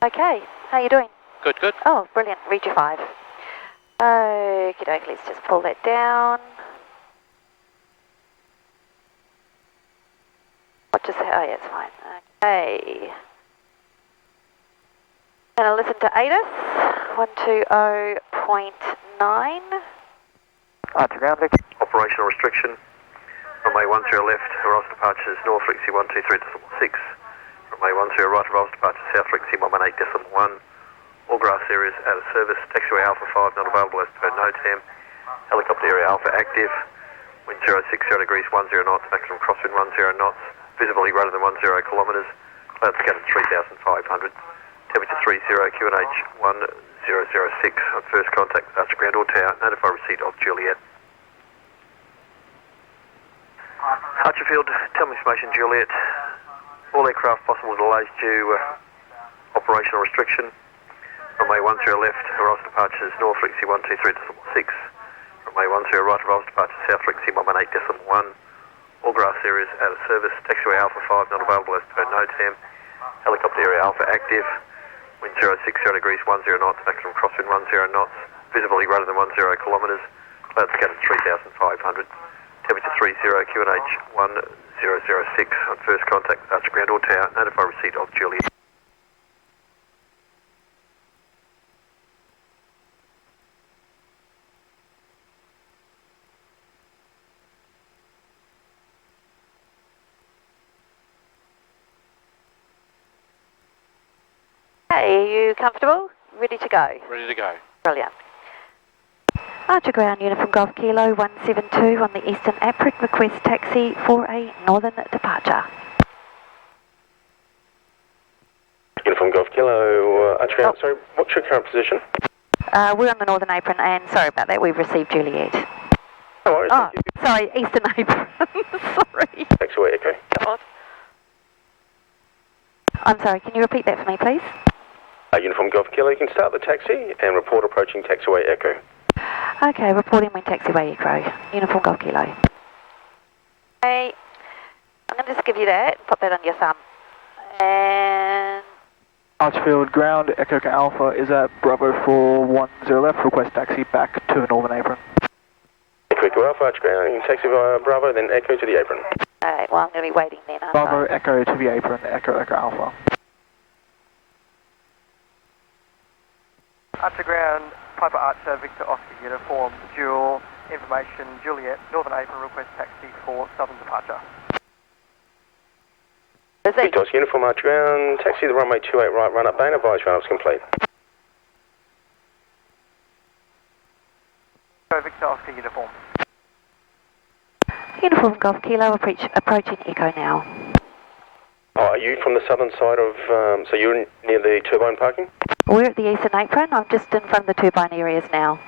Okay, how you doing? Good, good. Oh, brilliant, read your 5. Okie dokie, let's just pull that down. What just, oh yeah, it's fine. Okay. Gonna listen to ATIS, 120.9. Archer ground, Vic. Operational restriction. Runway 10 left, arrival departures north frequency 123.6. Runway 10 right, arrival departures south frequency 118.1. All grass areas out of service. Taxiway Alpha 5 not available as per NOTAM. Helicopter area Alpha active. Wind 060 degrees 10 knots. Maximum crosswind 10 knots. Visibility greater than 10 kilometres. Cloud scattered 3,500. Temperature 30 QNH 1006. On first contact with Archer ground or tower. Notify receipt of Juliet. Archerfield, tell me information Juliet. All aircraft possible delays due operational restriction. Runway 10 left, arrival departures north frequency 123.6. Runway 10 right, arrival departures south frequency 118.1. All grass areas out of service. Taxiway Alpha 5 not available as per NOTAM. Helicopter area Alpha active. Wind 060 degrees 10 knots. Maximum crosswind 10 knots. Visibility greater than 10 kilometres. Cloud scattered 3,500. Temperature 30 QNH 1006. On first contact with Archer ground or tower. Notify receipt of Juliet. Hey, are you comfortable? Ready to go? Ready to go. Brilliant. Archer ground, Uniform Golf Kilo 172 on the eastern apron. Request taxi for a northern departure. Uniform Golf Kilo, Archer ground, sorry, what's your current position? We're on the northern apron, and sorry about that, we've received Juliet. No worries, Oh, sorry, eastern apron. Sorry. Taxiway Echo. God. I'm sorry, can you repeat that for me, please? Uniform Golf Kilo, you can start the taxi and report approaching Taxiway Echo. Okay, reporting when taxiway Echo. Uniform Golf Kilo. Okay, I'm going to just give you that, put that on your thumb. And... Archfield ground, Echo Alpha is at Bravo 410 left. Request taxi back to the northern apron. Echo Alpha, Archer ground, you can taxi via Bravo, then Echo to the apron. Alright, well I'm going to be waiting then, aren't Bravo I? Echo to the apron, Echo Alpha. Archer ground, Piper Archer, Victor Oscar uniform, dual, information, Juliet, northern apron, request taxi for southern departure. Is he? Victor Oscar uniform, Archer ground, taxi the runway 28 right, run up, Bain, advise run-up's complete. Go Victor Oscar uniform. Uniform Golf Kilo approaching Echo now. Oh, are you from the southern side of, so you're near the turbine parking? We're at the eastern apron. I'm just in front of the turbine areas now.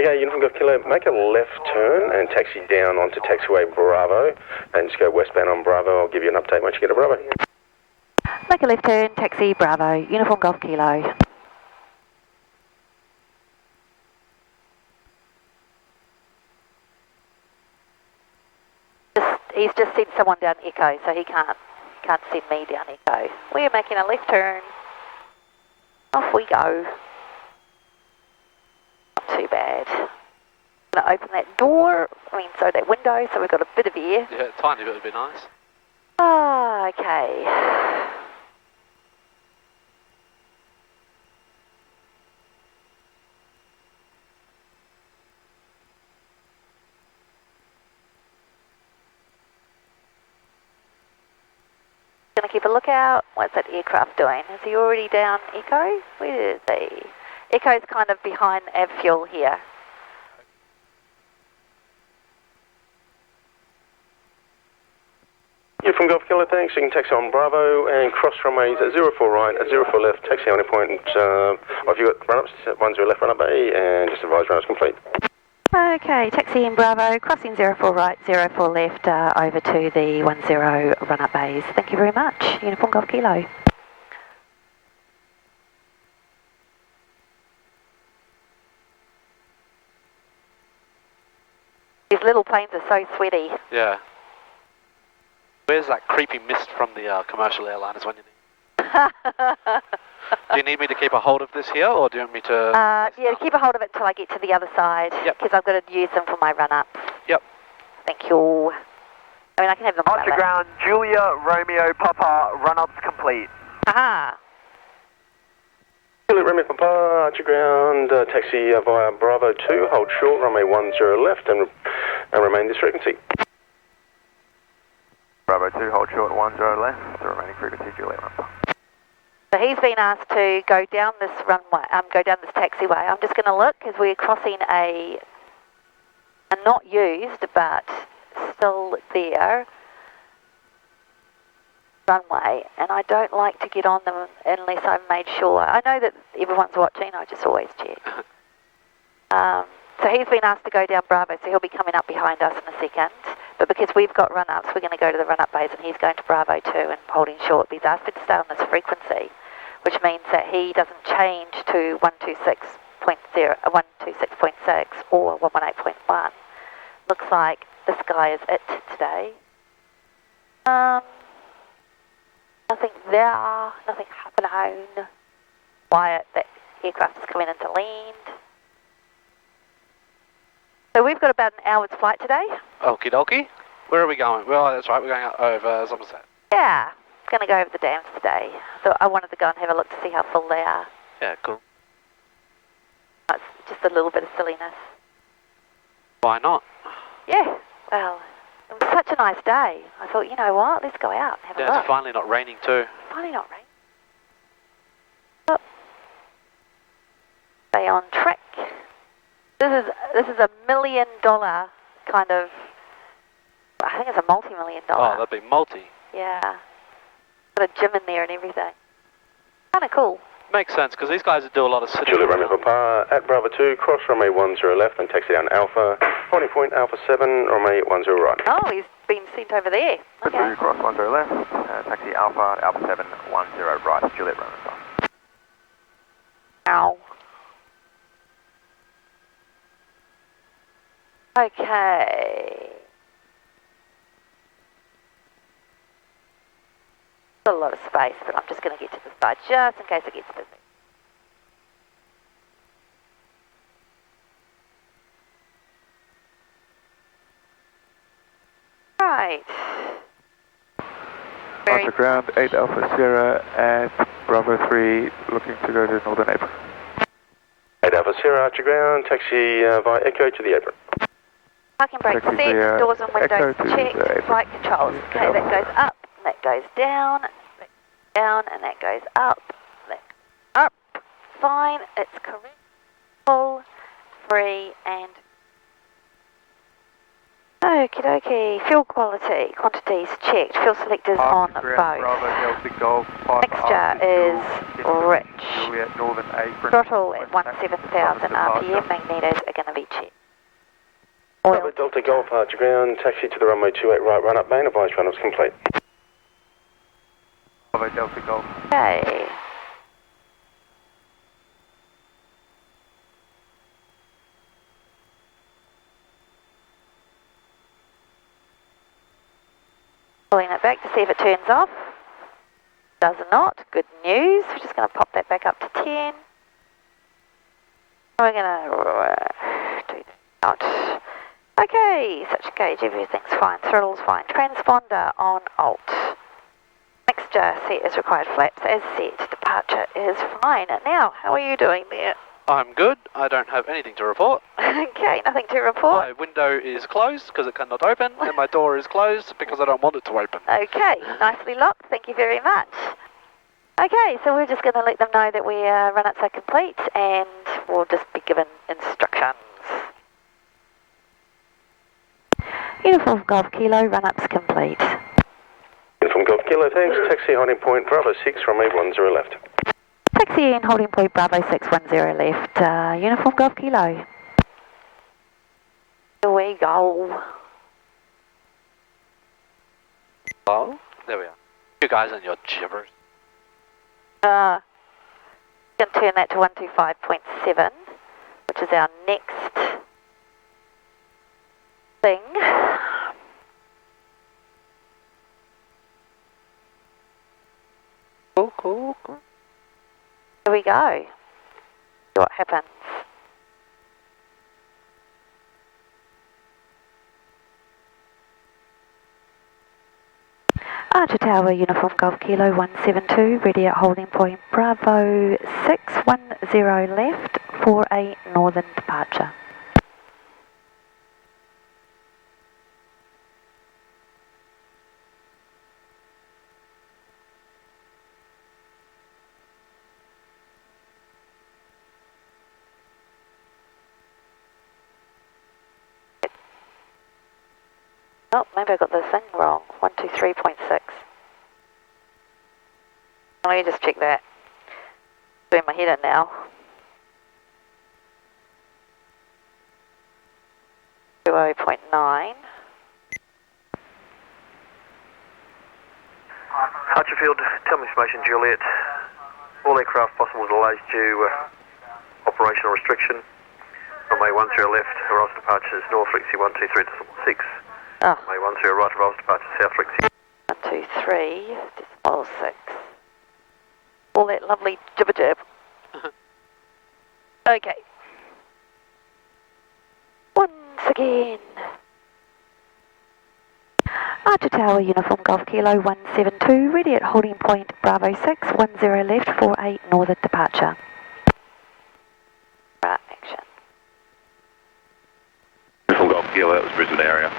Okay, Uniform Golf Kilo, make a left turn and taxi down onto taxiway Bravo and just go westbound on Bravo. I'll give you an update once you get to Bravo. Make a left turn, taxi Bravo, Uniform Golf Kilo. He's just sent someone down Echo, so he can't send me down Echo. We're making a left turn. Off we go. Not too bad. I'm going to open that door, that window, so we've got a bit of air. Yeah, a tiny bit would be nice. Ah, okay. Going to keep a lookout. What's that aircraft doing? Is he already down Echo? Where is he? Echo's kind of behind Avfuel here. You're from Golf Kilo, thanks. You can taxi on Bravo and cross runways at 04 right, at 04 left, taxi on a point. If you've got run-ups, 10 left, run-up A, and just advise run-ups complete. Okay, taxi in Bravo, crossing 04 right, 04 left, over to the 10 run-up bays. Thank you very much. Uniform Golf Kilo. These little planes are so sweaty. Yeah. Where's that creepy mist from the commercial airliners when you need? Do you need me to keep a hold of this here, or do you want me to... Yeah, keep a hold of it till I get to the other side. Yep. Because I've got to use them for my run-ups. Yep. Thank you. I mean, I can have them on Archer ground, Julia, Romeo, Papa, run-ups complete. Aha. Juliet, Romeo Papa, Archer ground, taxi via Bravo 2, hold short, runway 10 left, and remain this frequency. Bravo 2, hold short, 10 left, the remaining frequency, Juliet, run. So he's been asked to go down this runway, go down this taxiway. I'm just going to look because we're crossing a not used but still there runway, and I don't like to get on them unless I've made sure. I know that everyone's watching, I just always check. So he's been asked to go down Bravo, so he'll be coming up behind us in a second. But because we've got run-ups, we're going to go to the run-up base, and he's going to Bravo 2 and holding short. He's asked me to stay on this frequency, which means that he doesn't change to 126.0, 126.6 or 118.1. Looks like this guy is it today. Nothing there, nothing happening. Quiet, that aircraft is coming into land. So we've got about an hour's flight today. Okie dokie. Where are we going? Well, that's right, we're going over Somerset. Yeah, going to go over the dams today. So I wanted to go and have a look to see how full they are. Yeah, cool. It's just a little bit of silliness. Why not? Yeah, well, it was such a nice day. I thought, you know what, let's go out and have a Yeah, look. it's finally not raining too. Finally not raining. Oh. Stay on track. This is $1 million kind of, I think it's a multi-million dollar. Oh, that'd be multi. Yeah. Got a gym in there and everything. Kind of cool. Makes sense, because these guys do a lot of city. Juliet, Romeo Papa, at Bravo 2, cross runway 10 left, and taxi down Alpha, holding point Alpha 7, runway 10 right. Oh, he's been sent over there. Okay. 2, cross 10 left, taxi Alpha, Alpha 7, 10 right, Juliet, Romeo. Ow. Okay. A lot of space, but I'm just going to get to the side just in case it gets busy. Right. Archer ground, 8 Alpha Sierra at Bravo 3, looking to go to Northern Apron. 8 Alpha Sierra, Archer ground, taxi via Echo to the apron. Parking brake Taxi set, via doors and windows Echo to checked, the apron. flight controls. Okay, that goes up, that goes down, and that goes up, up. Fine, it's correct. Full, free, and okie dokie. Fuel quality, quantities checked. Fuel selectors on both. Bravo, Delta Golf, Mixture is rich. Juliet, Northern Apron. Throttle at 17,000 RPM. Magnetors are going to be checked. Oil. Bravo Delta Golf, Archer ground, taxi to the runway 28 right, run up main, advice run up's complete. Bravo, Delta Golf. Okay. Pulling it back to see if it turns off. Does not. Good news. We're just going to pop that back up to 10. We're going to do that out. Okay, such gauge, everything's fine. Throttle's fine. Transponder on alt. Mixture set as required. Flaps as set. Departure is fine. Now, how are you doing there? I'm good. I don't have anything to report. Okay, nothing to report. My window is closed because it cannot open, and my door is closed because I don't want it to open. Okay, nicely locked. Thank you very much. Okay, so we're just going to let them know that run-ups are complete, and we'll just be given instructions. Uniform Golf Kilo, run-ups complete. Uniform Golf Kilo, thanks. Taxi holding point Bravo 6, runway 10 left. Taxi in holding point Bravo 610 left, Uniform Golf Kilo. Here we go. Oh, there we are. You guys and your gibbers. Can turn that to 125.7, which is our next thing. Cool. Cool. Here we go. See what happens. Archer Tower, Uniform Golf Kilo 172, ready at holding point Bravo 610 left for a northern departure. Oh, maybe I got the thing wrong. 123.6. Let me just check that. Doing my head in now. 20.9. Hutcherfield, tell me information, Juliet. All aircraft possible delays due operational restriction. Runway 10 left, arrival departures North Frequency 123.6. Oh. Runway 10 right, arrival departures South Frequency 123.6. All that lovely jibber jab. Okay. Once again. Archer Tower, Uniform Golf Kilo 172, ready at holding point Bravo 610 left for a northern departure. Right, action. Uniform Golf Kilo, that was Brisbane area.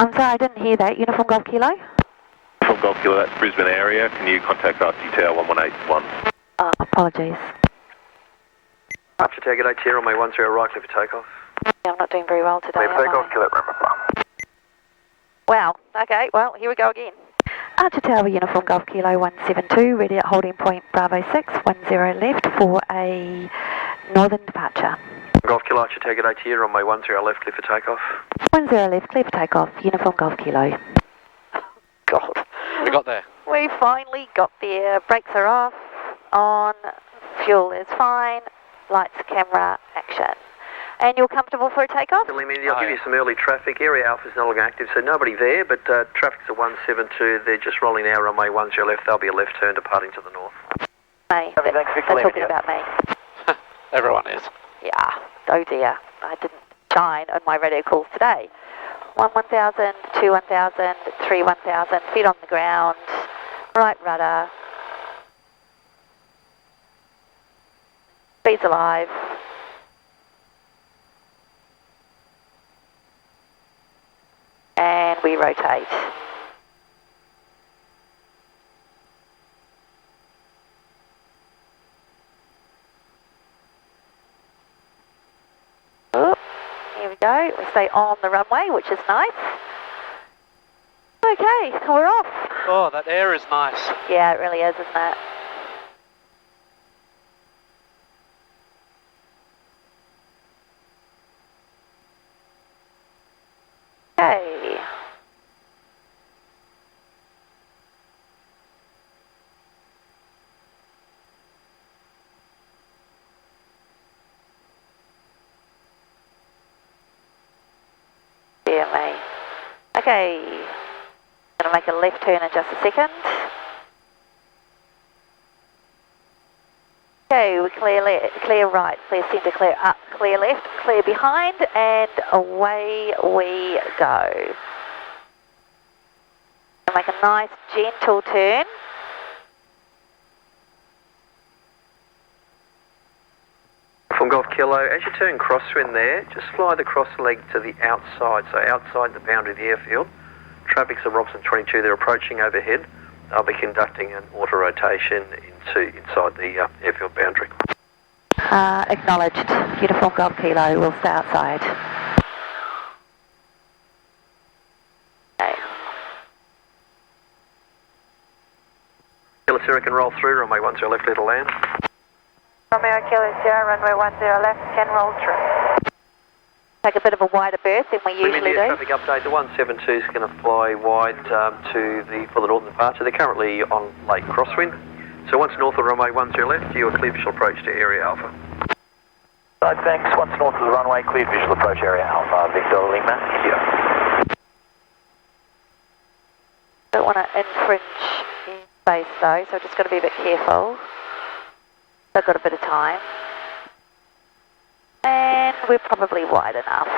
I'm sorry, I didn't hear that. Uniform Golf Kilo? Uniform Golf Kilo, that's Brisbane area. Can you contact RT Tower 1181? Apologies. Archer Tower, good day to you, runway 10 right, clear for takeoff. Yeah, I'm not doing very well today, Clear for am takeoff, I? kill it, remember. Wow, okay, well, here we go again. Archer Tower, Uniform Golf Kilo 172, ready at holding point Bravo 610 left for a northern departure. Golf Kilo, Archer Tower, good day to you, runway 10 left, clear for takeoff. 10 left, clear for takeoff, Uniform Golf Kilo. God. We got there. We finally got there. Brakes are off, on, fuel is fine, lights, camera, action. And you're comfortable for a takeoff? I'll give you some early traffic. Area Alpha's no longer active, so nobody there, but traffic's at 172. They're just rolling now, runway 10 left. There'll be a left turn departing to the north. Me. They're talking about me. Everyone is. Yeah. Oh dear. I didn't shine on my radio calls today. 1,000, 2 1,000, 3 1,000, feet on the ground, right rudder. Speed's alive. And we rotate. Oh, here we go. We stay on the runway, which is nice. Okay, we're off. Oh, that air is nice. Yeah, it really is, isn't it? Okay. Dear me. Okay. Gonna make a left turn in just a second. Okay, we clear right, clear centre, clear up, clear left, clear behind, and away we go. Make a nice gentle turn. From Golf Kilo, as you turn crosswind there, just fly the cross leg to the outside, so outside the boundary of the airfield. Traffic's at Robson 22, they're approaching overhead. They'll be conducting an auto rotation inside the airfield boundary. Acknowledged. Uniform Golf Kilo, we'll stay outside. Okay. Kilo Sierra can roll through, runway 10 left, little land. Romeo Kilo Sierra, runway 10 left, can roll through. Take a bit of a wider berth than we usually do. Traffic update, the 172 is going to fly wide for the northern departure. They're currently on late crosswind. So once north of runway 10 left, you are clear visual approach to area Alpha. Right, thanks. Once north of the runway, clear visual approach area Alpha, Victor Lima, India. Don't want to infringe in space though, so I've just got to be a bit careful. I've got a bit of time. And we're probably wide enough.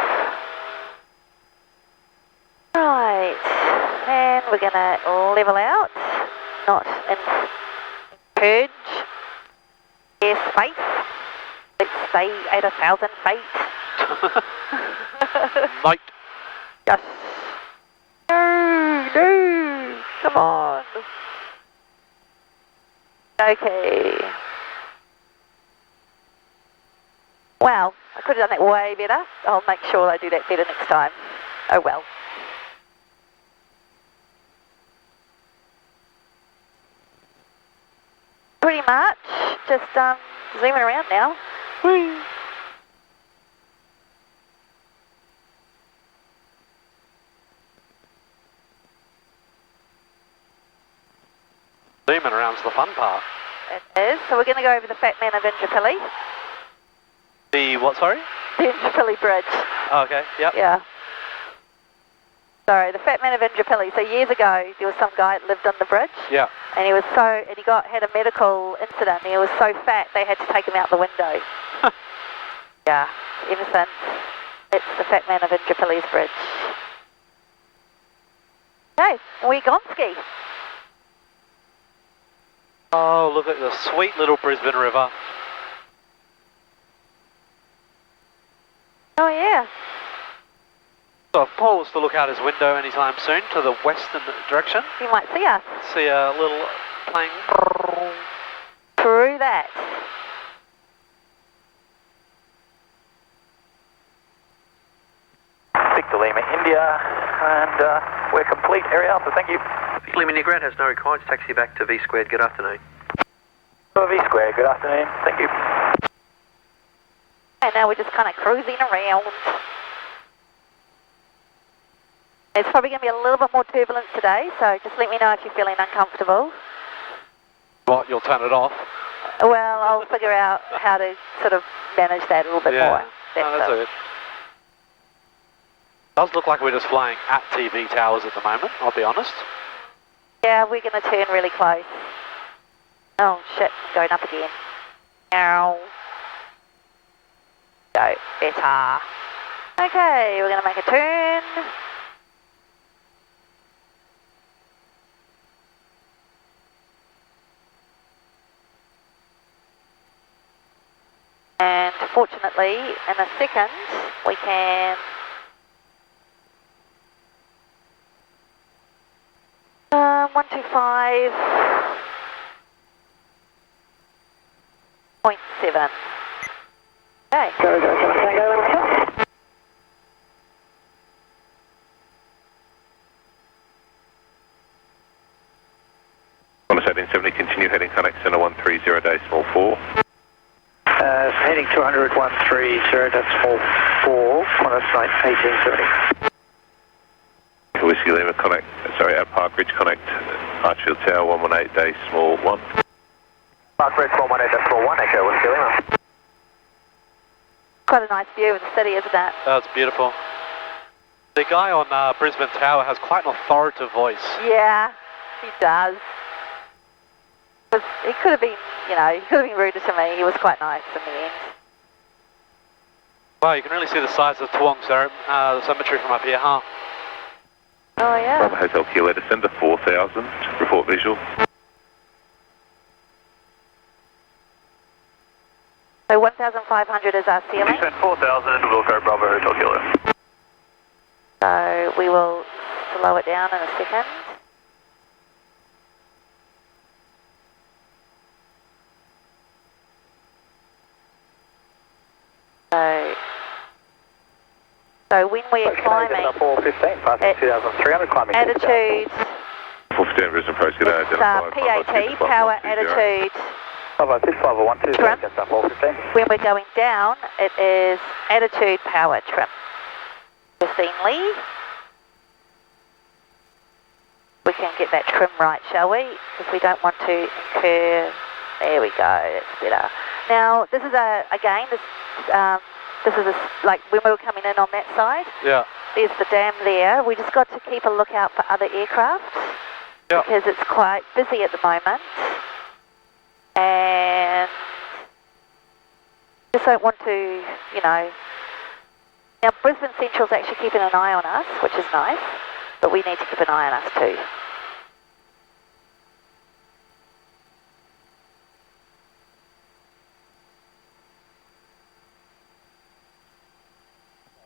Right, and we're going to level out, not purge airspace. Let's stay at 1,000 feet. Light. Yes. No, come on. Okay. Wow, I could have done that way better. I'll make sure I do that better next time. Oh well. Pretty much, just zooming around now. Whee. Zooming around's the fun part. It is. So we're going to go over the Fat Man of Indooroopilly. The what, sorry? The Indooroopilly Bridge. Oh, okay, yep. Yeah. Sorry, the Fat Man of Indooroopilly. So years ago, there was some guy that lived on the bridge. Yeah. And he was had a medical incident. And he was so fat they had to take him out the window. Yeah. Ever since, it's the Fat Man of Indooroopilly's bridge. Okay, we're Gonski. Oh, look at the sweet little Brisbane River. Oh yeah. So if Paul was to look out his window anytime soon to the western direction, You might see us see a little plane. through that. Victor Lima, India, and we're complete. Area Alpha, thank you. Lima Near Ground has no requirements. Taxi back to V squared. Good afternoon. V square, good afternoon, thank you. And now we're just kind of cruising around. It's probably going to be a little bit more turbulence today, so just let me know if you're feeling uncomfortable. What, you'll turn it off? Well, I'll figure out how to sort of manage that a little bit more. That's all. it. Does look like we're just flying at TV towers at the moment, I'll be honest. Yeah, we're going to turn really close. Oh shit, going up again. Ow. Go, better. Okay, we're going to make a turn. And fortunately, in a second, we can 125.7. Okay. Go, Tango. On a 1770, continue heading connect center 130.4. Heading 200, 130.4, on a flight 1870. Whiskey Lima connect, at Park Ridge connect, Archfield Tower 118.1. Park Ridge 118.1, Echo Whiskey Lima. Quite a nice view of the city, isn't it? That's beautiful. The guy on Brisbane Tower has quite an authoritative voice. Yeah, he does. He could have been, he could have been ruder to me. He was quite nice in the end. Wow, you can really see the size of Toowong cemetery from up here, huh? Oh yeah. Bravo Hotel Kilo, descend to 4,000, report visual. So 1,500 is our ceiling. Descend 4,000, we'll go Bravo Hotel Kilo. So we will slow it down in a second. So when we're climbing, 415, passing 2,300, climbing attitude, 415 Brisbane Approach, good it's PAT, power attitude. 506, 5012, Trim. 415. When we're going down, it is attitude, power, trim. Pristinely. We can get that trim right, shall we? Because we don't want to incur. There we go, that's better. Now, this is this is like when we were coming in on that side. Yeah. There's the dam there. We just got to keep a lookout for other aircraft. Yep. because it's quite busy at the moment. And just don't want to, you know. Now, Brisbane Central's actually keeping an eye on us, which is nice, but we need to keep an eye on us too.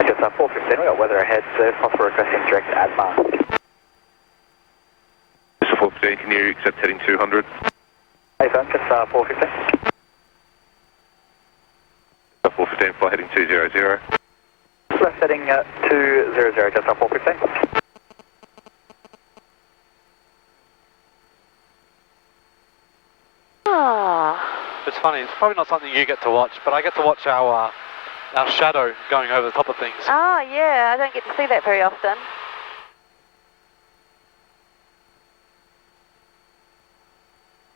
Just 415, we got weather ahead, so possible requesting direct ADMA. Mr. 415, can you accept heading 200? Hey, phone, just 415. 415, fly heading 200. Left heading 200, just 415. It's funny, it's probably not something you get to watch, but I get to watch our shadow going over the top of things. Oh, yeah, I don't get to see that very often.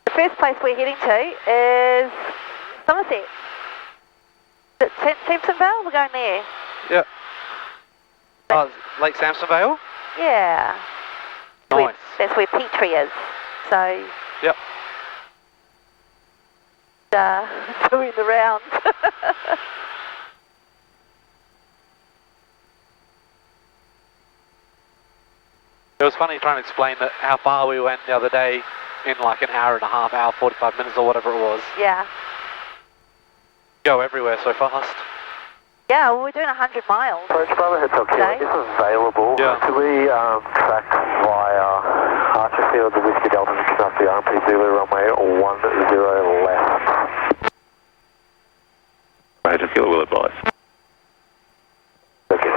The first place we're heading to is Somerset. Is it Sampson Vale? We're going there. Yep. Lake Sampson Vale? Yeah. Nice. That's where Petrie is. So, Yep. doing the rounds. It was funny trying to explain that how far we went the other day in like an hour and a half, hour 45 minutes or whatever it was. Yeah. Go everywhere so fast. Yeah, well, we're doing 100 miles. Approach Bravo Hotel Kilo, Okay. this is available. Yeah. Could we track via Archerfield, the Whiskey Delta, up the RP Zulu runway 10 left? Hotel Kilo will advise. Thank you.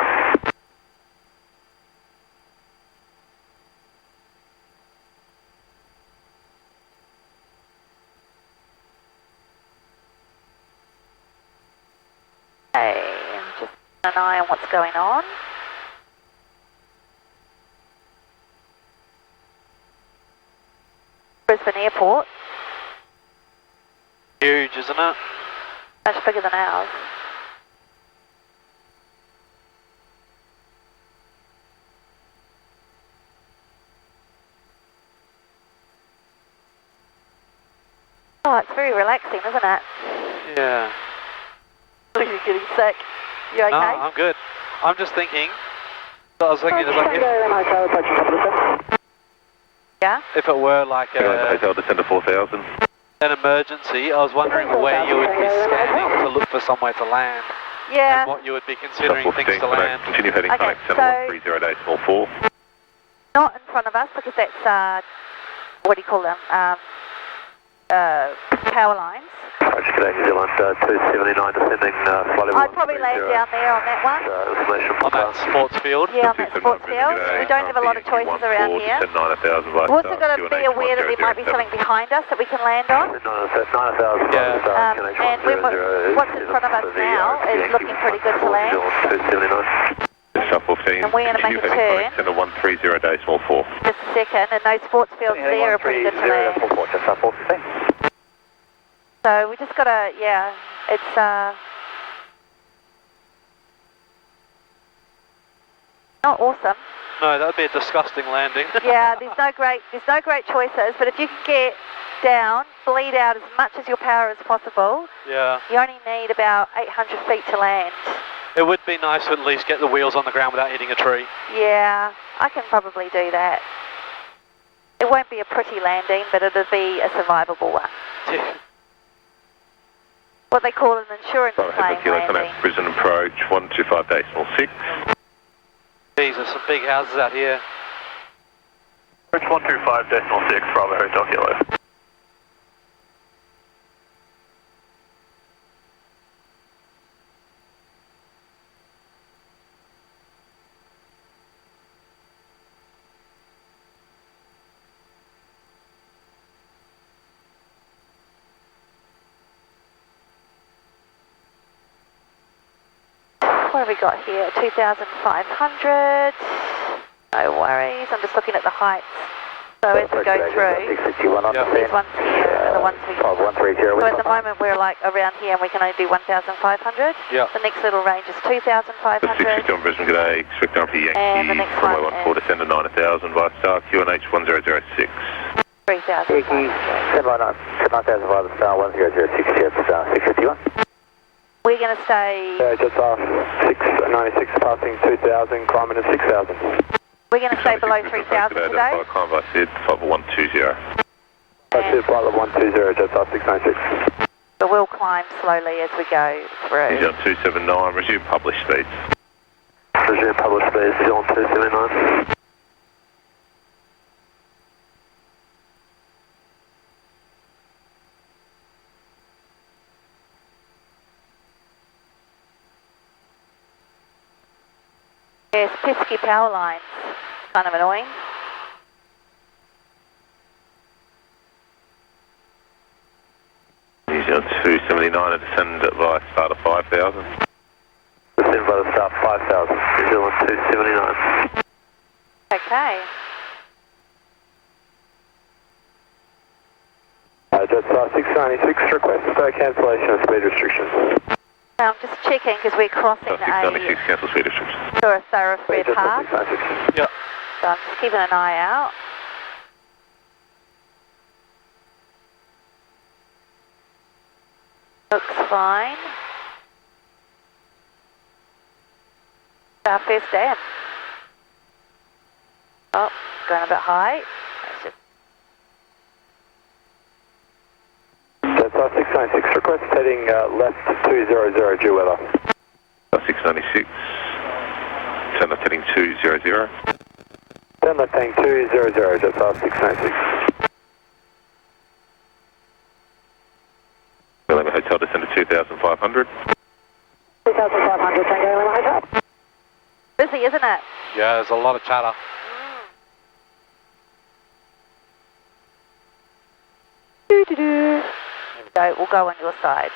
Hey, just an eye on what's going on. Brisbane Airport, Huge, isn't it? much bigger than ours. Oh, it's very relaxing, isn't it? Yeah. Look, you're getting sick. You okay? No, I'm good. I'm just thinking, I was thinking Yeah? if it were like Hotel Descender 4000. an emergency, I was wondering where you would be scanning to look for somewhere to land. Yeah. And what you would be considering things to land. Continue heading Okay, connect 7130.4. Not in front of us because that's, what do you call them? Power lines. Approach Quebec, New Zealand 279 descending flight level I'd probably land down there on that one. On that sports field. Yeah, on that sports field. We don't have a lot of choices around here. We've also got to be aware that there might be something behind us that we can land on. Yeah. And what's in front of us now is looking pretty good to land. And we're going to make a turn. Descender 130.4. Just a second, and those sports fields there are pretty good to land. Just 415. So we just got to, yeah, it's not awesome. No, that would be a disgusting landing. Yeah, there's no great choices, but if you can get down, bleed out as much as your power as possible, Yeah. you only need about 800 feet to land. It would be nice to at least get the wheels on the ground without hitting a tree. Yeah, I can probably do that. It won't be a pretty landing, but it'll be a survivable one. What they call an insurance claim landing. Brisbane approach 125.6. Jesus, some big houses out here. Approach 125.6, Bravo Hotel Kilo. What have we got here? 2,500. No worries. I'm just looking at the heights. So as we go through, Yeah. there's ones here and the once we... 5130. So at the moment we're like around here and we can only do 1,500. Yeah. The next little range is 2,500. 6 Brisbane, g'day. Expect RP And the Yankee next runway one 14, descend to 9000 via star, QNH 1006. 3,000. Yankee, 10,000 via the star, 1006, jet star, 651. We're going to stay... Just off 696, passing 2,000, climbing at 6,000. We're going to stay below 3,000 today. Climb by SID, flight level 120. SID, flight level 120, just off 696. But we'll climb slowly as we go through. He's on 279, resume published speeds. Resume published speeds, still on 279. Yes, pesky power lines. Kind of annoying. He's on 279 and descend via star to 5000. Descend by the star 5000, New Zealand 279. Okay. Jetstar 696, request cancellation of speed restrictions. I'm just checking because we're crossing 696, cancel speed restrictions. a thoroughfare path. Yeah. So I'm just keeping an eye out. Looks fine. Southwest dam. Oh, going a bit high. Jetstar 696, request heading left 200 due weather. 696, turn left heading 200. Turn left heading 200, Jetstar 696. Lima Hotel, descend to 2500. 2,500, Tango Lima Hotel. Busy, isn't it? Yeah, there's a lot of chatter. There we go, we'll go on your side.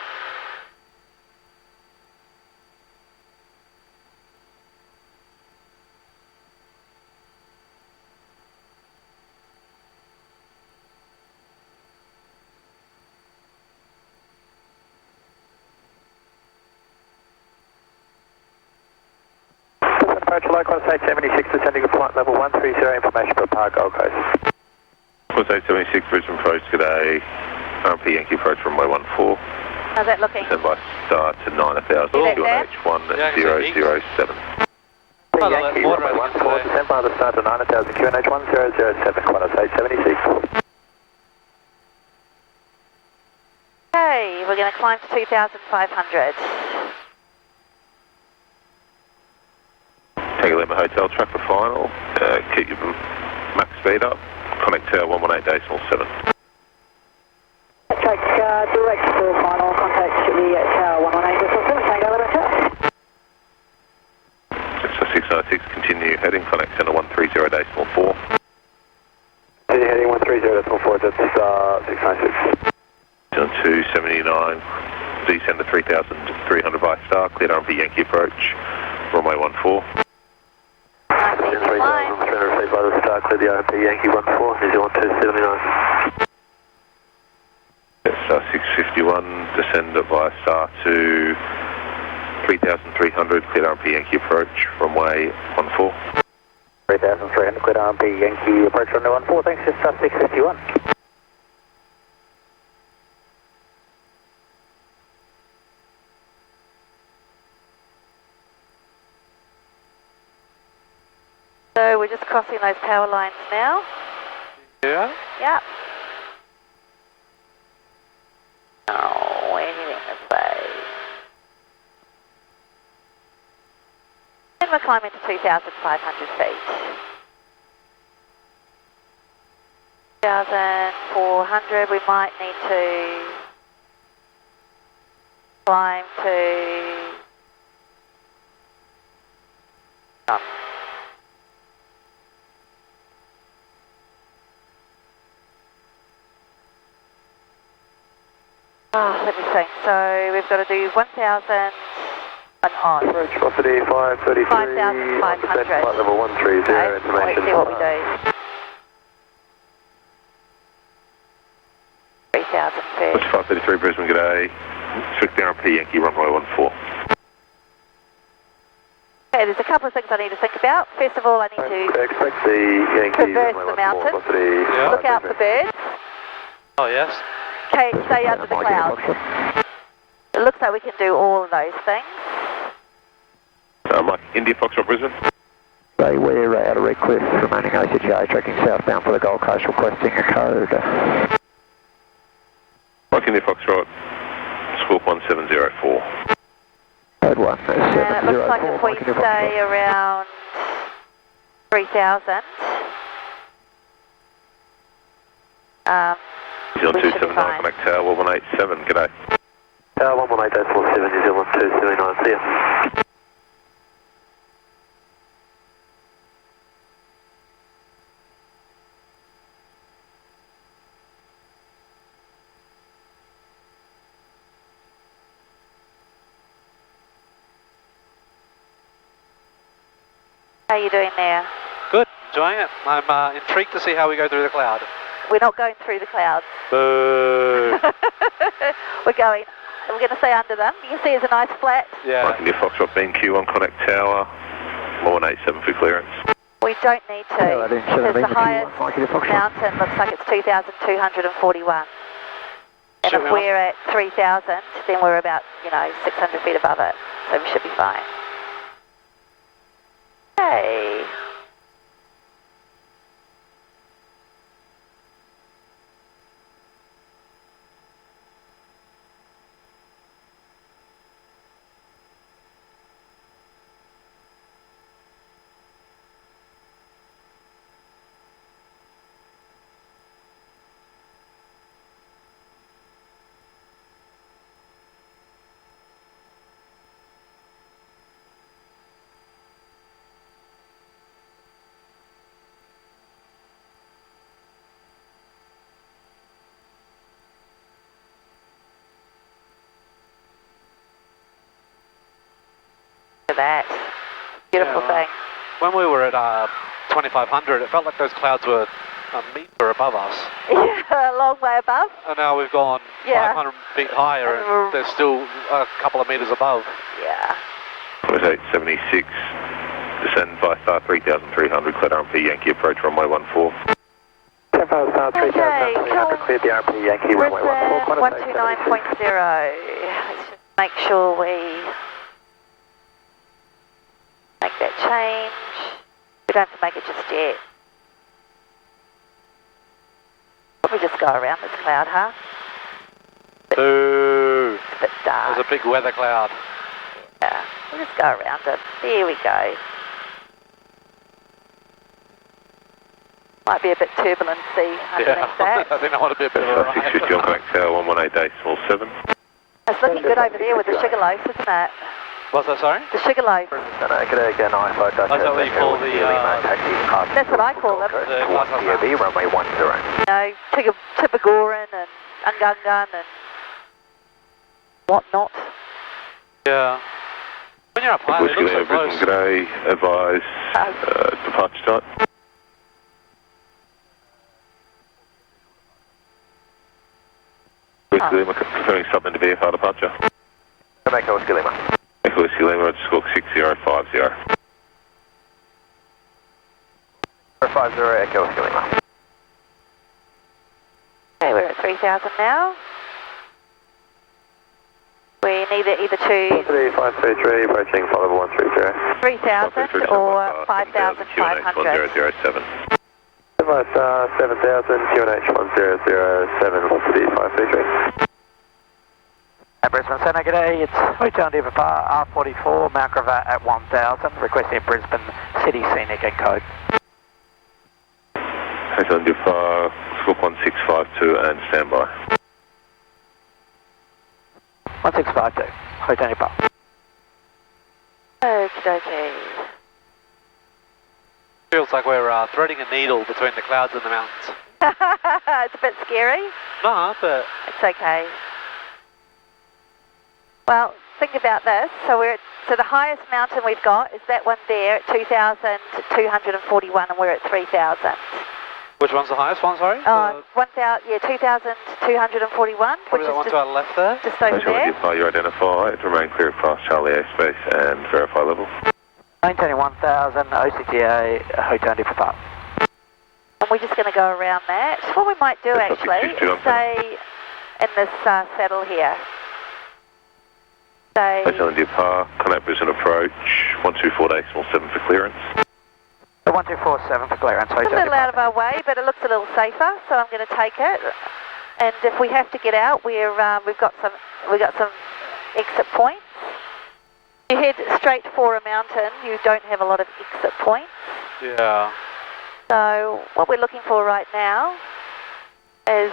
Approach Locon State 76, descending to flight level 130, information for Park Gold Coast. Course 876, Brisbane approach today. RMP Yankee approach runway 14. How's that looking? Descend by star to 9000, See that there? QNH 1007. Yankee runway 14, descend by the star to 9000, QNH 1007, Qantas 876. Okay, we're going to climb to 2,500. Tango Lima Hotel, track for final. Keep your max speed up. Connect tower 118.7. Take direct for final, contact the tower 118.7, Tango Lima Hotel. So 696, continue heading, connect center 130.4. Continue heading 130.4, that's 696. On 279, descend to 3,300 by star, cleared RMP Yankee approach, runway 14. Nice easy climb. 3,300 feet by the star, clear the RP Yankee 14, New Zealand 279. It's 651, descend via star to 3,300, cleared RMP Yankee approach, runway 14. 3,300, cleared RMP Yankee approach runway 14, thanks, just 651. So we're just crossing those power lines now. Yeah. Yep. Oh, anything this way. And we're climbing to 2,500 feet. 2,400, we might need to climb to... Oh. Oh, let me think. So we've got to do 1,000 and odd. Approach velocity 533, 5,500. flight level 130, Okay, information. let's see what we do. 3,000 Perfect. 533 Brisbane, g'day. Strict RMP Yankee runway 14. Okay, there's a couple of things I need to think about. First of all, I need to Expect the Yankee traverse runway the mountain. 14, velocity Look out for birds. Oh, yes. Okay, stay under the clouds. It looks like we can do all of those things. Mike, India Foxtrot Brisbane. We're out of Redcliffe, remaining ACGA, tracking southbound for the Gold Coast, requesting a code. Mike, India Foxtrot, Squawk 1704. Code 1704. And it looks like if we stay around 3,000, New Zealand 279, connect tower 1187, g'day. Tower 118.47, New Zealand 279, see ya. how are you doing there? Good, enjoying it. I'm intrigued to see how we go through the cloud. We're not going through the clouds. Boo. We're going to stay under them. You can see it's a nice flat. Yeah. Mike, India Foxtrot, BQ on connect tower 1187 for clearance. We don't need to, because the highest mountain looks like it's 2,241. And if we're at 3,000, then we're about, 600 feet above it. So we should be fine. Okay. That beautiful thing. When we were at 2,500, it felt like those clouds were a metre above us. Yeah, a long way above. And now we've gone 500 feet higher and they're still a couple of metres above. Yeah. Was 876, descend by star 3,300, cleared RMP Yankee approach runway 14. 10,000, 3,300, cleared the RMP Yankee runway 14. 129.0. Let's just make sure we make that change. We don't have to make it just yet. Probably just go around this cloud, huh? Boo! It's a bit dark. There's a big weather cloud. Yeah, we'll just go around it. There we go. Might be a bit turbulent, see, underneath that. I think I want to be a bit of a ride. 650 on connect tower 118.7. It's looking good over there with the sugar loaf, isn't it? What's that, sorry? The sugar loaf. G'day again, IFO Dutch. That's what you call the... That's what I call them. TOB, runway 10. Tibagoran and Ungungun and whatnot. Yeah. When you're up high, they look so close. G'day, advise departure type. Whiskey Lima, confirming Southern to VFR departure. Echo Whiskey Lima. Echo Whiskey Lima, Squawk 6050. 50, Echo Whiskey Lima. Okay, we're at 3,000 now. We need to either choose 533, approaching 50130. 3,000 or 5,500. 1007. 7,000, QNH 1007, velocity 533. At Brisbane Centre, g'day, it's Hotel Divapar, R44, Mount Gravatt at 1,000, requesting Brisbane City Scenic and code. Hotel Divapar, Squawk 1652 and standby. 1652, Hotel Divapar. Okie dokie. Feels like we're threading a needle between the clouds and the mountains. It's a bit scary. No, but... It's okay. Well, think about this. So the highest mountain we've got is that one there at 2,241 and we're at 3,000. Which one's the highest one, sorry? 2,241, which Probably that is one just, to our left there. just over there. You identify, remain clear across Charlie airspace and verify level. Maintaining 1,000, OCTA, Hotel India Papa. And we're just going to go around that. What we might do actually is stay in this saddle here. Stay. Hotel India Par, Connect Brisbane approach, 124.7 for clearance. 1247 for clearance. It's a little out of our way, but it looks a little safer, so I'm going to take it. And if we have to get out, we've got some exit points. You head straight for a mountain, you don't have a lot of exit points. Yeah. So what we're looking for right now is,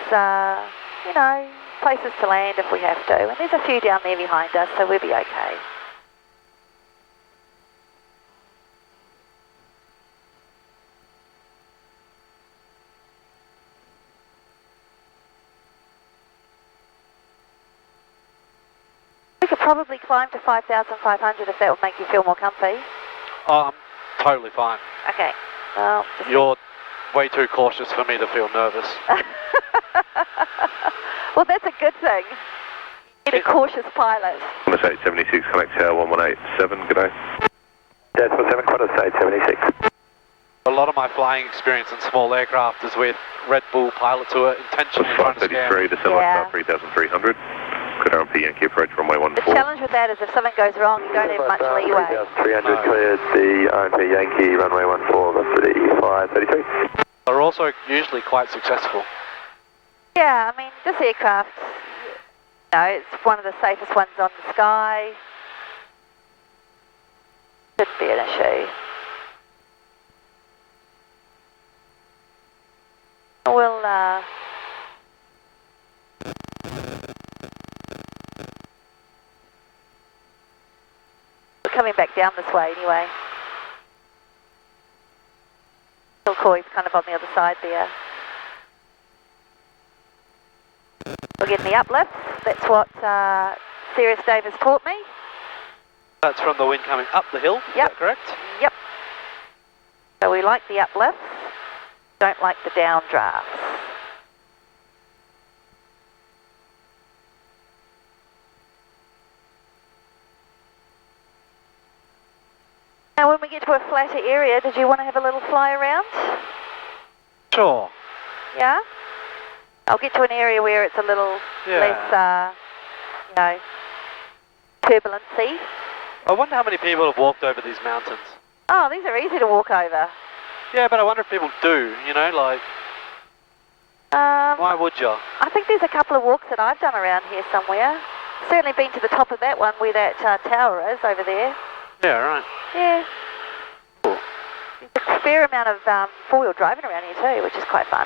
you know, places to land if we have to. And there's a few down there behind us, so we'll be okay. We could probably climb to 5,500 if that would make you feel more comfy. Oh, I'm totally fine. Okay. Well, You're way too cautious for me to feel nervous. well, that's a good thing. You're a cautious pilot. Qantas 876, Connect Tower 1187, good day. Decimal 7, Qantas 876. A lot of my flying experience in small aircraft is with Red Bull pilots who are intentionally trying to scam. 533, December Yeah. 3300. Good RMP Yankee approach, runway 14. The challenge with that is if something goes wrong, you don't have much leeway. 300 cleared, the RMP Yankee, runway 14, that's the 533. They're also usually quite successful. Yeah, I mean, this aircraft, you know, it's one of the safest ones on the sky. Shouldn't be an issue. We'll, we're coming back down this way anyway. Kilkoy's kind of on the other side there. We're getting the uplifts. That's what Sirius Davis taught me. That's from the wind coming up the hill, is Yep. that correct? Yep. So we like the uplifts, don't like the downdrafts. Now when we get to a flatter area, did you want to have a little fly around? Sure. Yeah? I'll get to an area where it's a little less, you know, turbulency. I wonder how many people have walked over these mountains. Oh, these are easy to walk over. Yeah, but I wonder if people do, you know, like, why would you? I think there's a couple of walks that I've done around here somewhere. Certainly been to the top of that one where that tower is over there. Yeah, right. Yeah. Cool. There's a fair amount of four-wheel driving around here too, which is quite fun.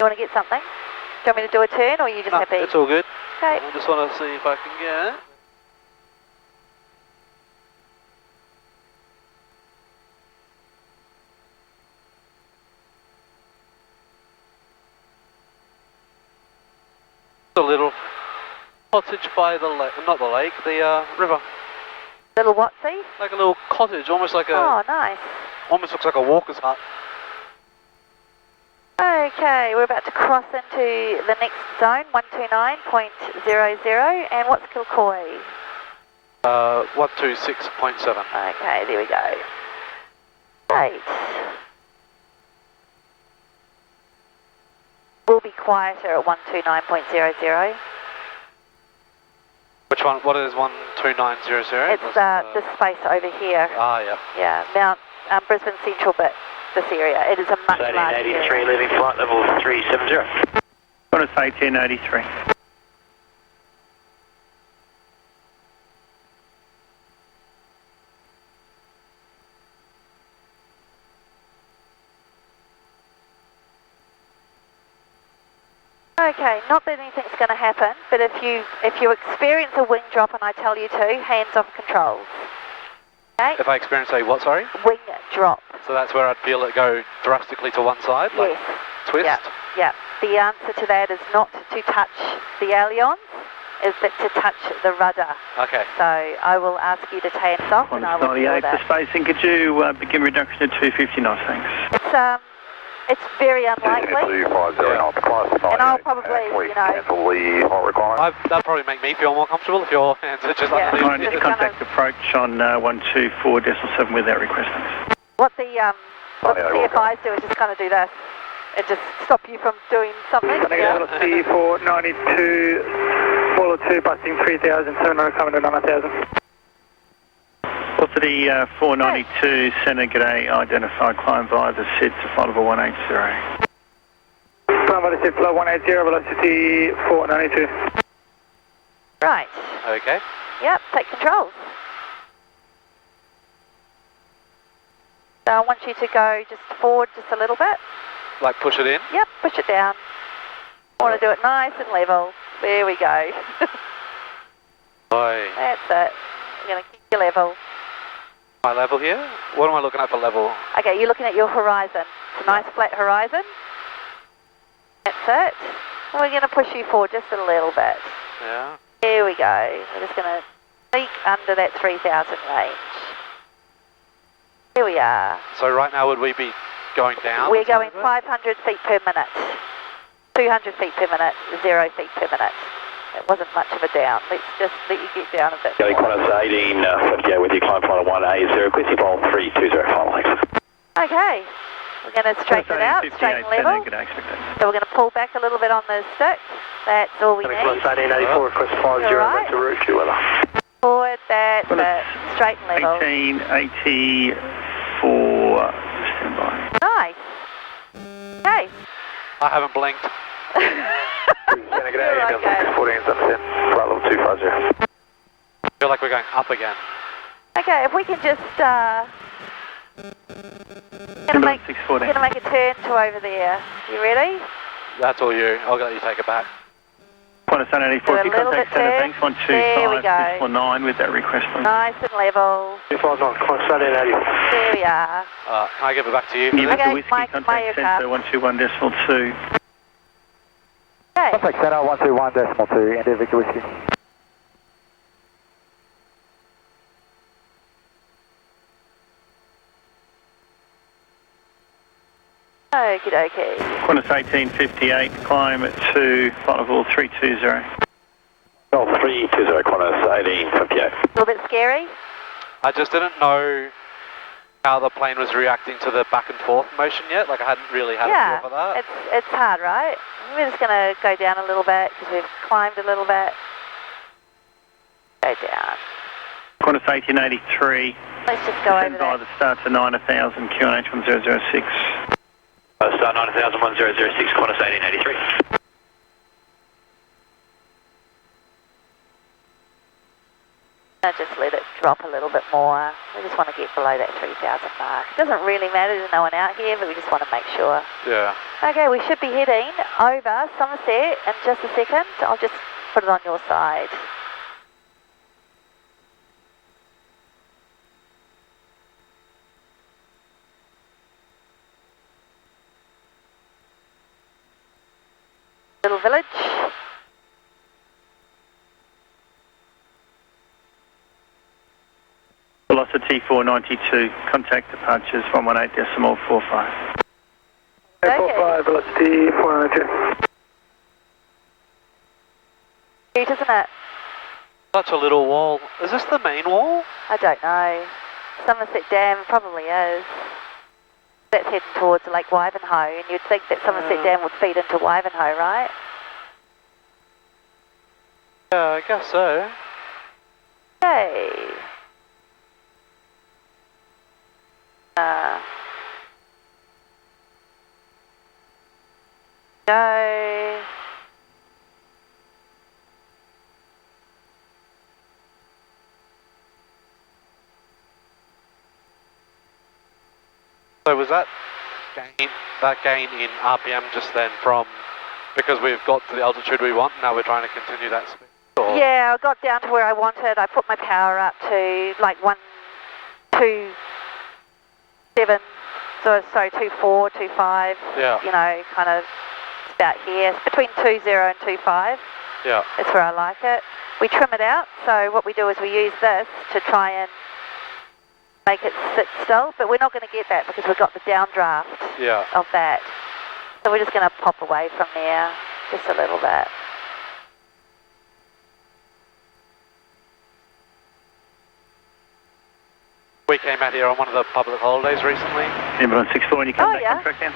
You want to get something? Do you want me to do a turn or are you just happy? It's all good. Okay. I just want to see if I can get... a little cottage by the lake, not the lake, the river. Little what, see? Like a little cottage, almost like a... Oh, nice. Almost looks like a walker's hut. Okay, we're about to cross into the next zone, 129.00, and what's Kilkoy? 126.7. Okay, there we go. Great. We'll be quieter at 129.00. Which one? What is 129.00? It's this space over here. Ah, yeah. Yeah, Mount Brisbane Central bit, this area. It is a much larger area. 1883, leaving flight level 370. Qantas 1883. Okay, not that anything's going to happen, but if you experience a wing drop and I tell you to, hands off controls. Okay? If I experience a what, sorry? Wing drop. So that's where I'd feel it go drastically to one side, like Yes. twist? Yeah, yeah. The answer to that is not to touch the ailerons, is that to touch the rudder. Okay. So I will ask you to hands off and I Qantas will feel 98 that. for spacing. Could you begin reduction to 250 knots, thanks? It's It's very unlikely. 250 knots, classify. And I'll probably, you know... cancel the hot requirement. That'll probably make me feel more comfortable if your hands are just underneath. Alright, just contact approach on 124.7 with that request. What the CFIs do is just kind of do this. And just stop you from doing something. Velocity 492, Follow 2, busting 3,700, coming to 9,000. Velocity 492, Cessna G'day, identified climb via the SID to flight level 180. Climb via the SID, flight 180, velocity 492. Right. Okay. Yep, take controls. So I want you to go just forward just a little bit. Like push it in? Yep, push it down. I want to do it nice and level. There we go. Oi. That's it. You're going to keep your level. My level here? What am I looking at for level? Okay, you're looking at your horizon. It's a nice flat horizon. That's it. And we're going to push you forward just a little bit. Yeah. Here we go. We're just going to sneak under that 3,000 range. Here we are. So right now would we be going down? We're going 500 feet per minute. 200 feet per minute, 0 feet per minute. It wasn't much of a down. Let's just let you get down a bit. Kelly Qantas 1858 with you, climb flight 180, requesting flight 320, final thanks. Okay, we're going to straighten it out, straighten level. So we're going to pull back a little bit on the stick. That's all we need. Qantas 1884, request 50, right. to route to weather. Forward, that's it. Straighten level. 1884, stand by. Nice. Okay. I haven't blinked. You're okay. 14 flight level 250. I feel like we're going up again. Okay, if we can just gonna make a turn to over there. You ready? That's all you. I'll let you take it back. Qantas 1884, if you contact Cessna, thanks, 125 with that request. Nice and level. 259, Qantas 1884. There we are. Can I give it back to you? You Okay, the whiskey, my contact aircraft. Cessna 121.2. Okay. Contact Cessna 121.2, India Victor Whiskey. Okie dokie. Qantas 1858, climb to flight level 320. Oh, 320, Qantas 1858. A little bit scary? I just didn't know how the plane was reacting to the back and forth motion yet. Like I hadn't really had a feel for that. It's hard, right? We're just going to go down a little bit because we've climbed a little bit. Go down. Qantas 1883. Let's just go over by there. the start to 9000, QNH 1006. Start 9000, 1006, Qantas 1883. I'll just let it drop a little bit more. We just want to get below that 3,000 mark. It doesn't really matter, there's no one out here, but we just want to make sure. Yeah. Okay, we should be heading over Somerset in just a second. I'll just put it on your side. Little village. Velocity 492, contact departures 118.45. Okay. 45, velocity 492. Cute, isn't it? Such a little wall. Is this the main wall? I don't know. Somerset Dam probably is. That's heading towards Lake Wivenhoe, and you'd think that Somerset Dam would feed into Wivenhoe, right? Yeah, I guess so. Okay. Go. So was that gain in RPM just then from because we've got to the altitude we want, now we're trying to continue that speed? Or? Yeah, I got down to where I wanted. I put my power up to like 127, so sorry, 24, 25. Yeah. You know, kind of about here, between 20 and 25. Yeah. That's where I like it. We trim it out. So what we do is we use this to try and make it sit still, but we're not going to get that because we've got the downdraft of that. So we're just going to pop away from there just a little bit. We came out here on one of the public holidays recently. Everyone 6-4 when you come back on track then?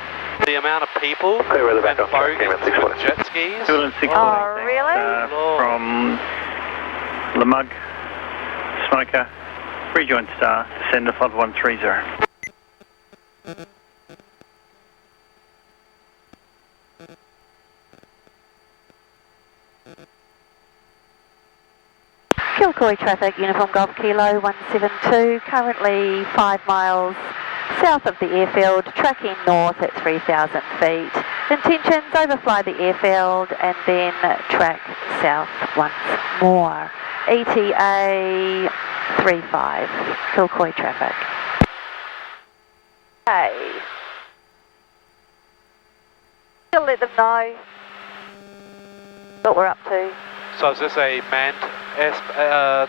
The amount of people and boats and jet skis. Everyone 6-4. Oh, really? From Lamug, Smoker, rejoin Star, descend to 5130. Kilkoy traffic, Uniform Golf Kilo 172, currently 5 miles south of the airfield, tracking north at 3,000 feet. Intentions, overfly the airfield and then track south once more. ETA 35, Kilkoy traffic. Okay. Still let them know what we're up to. So is this a manned no.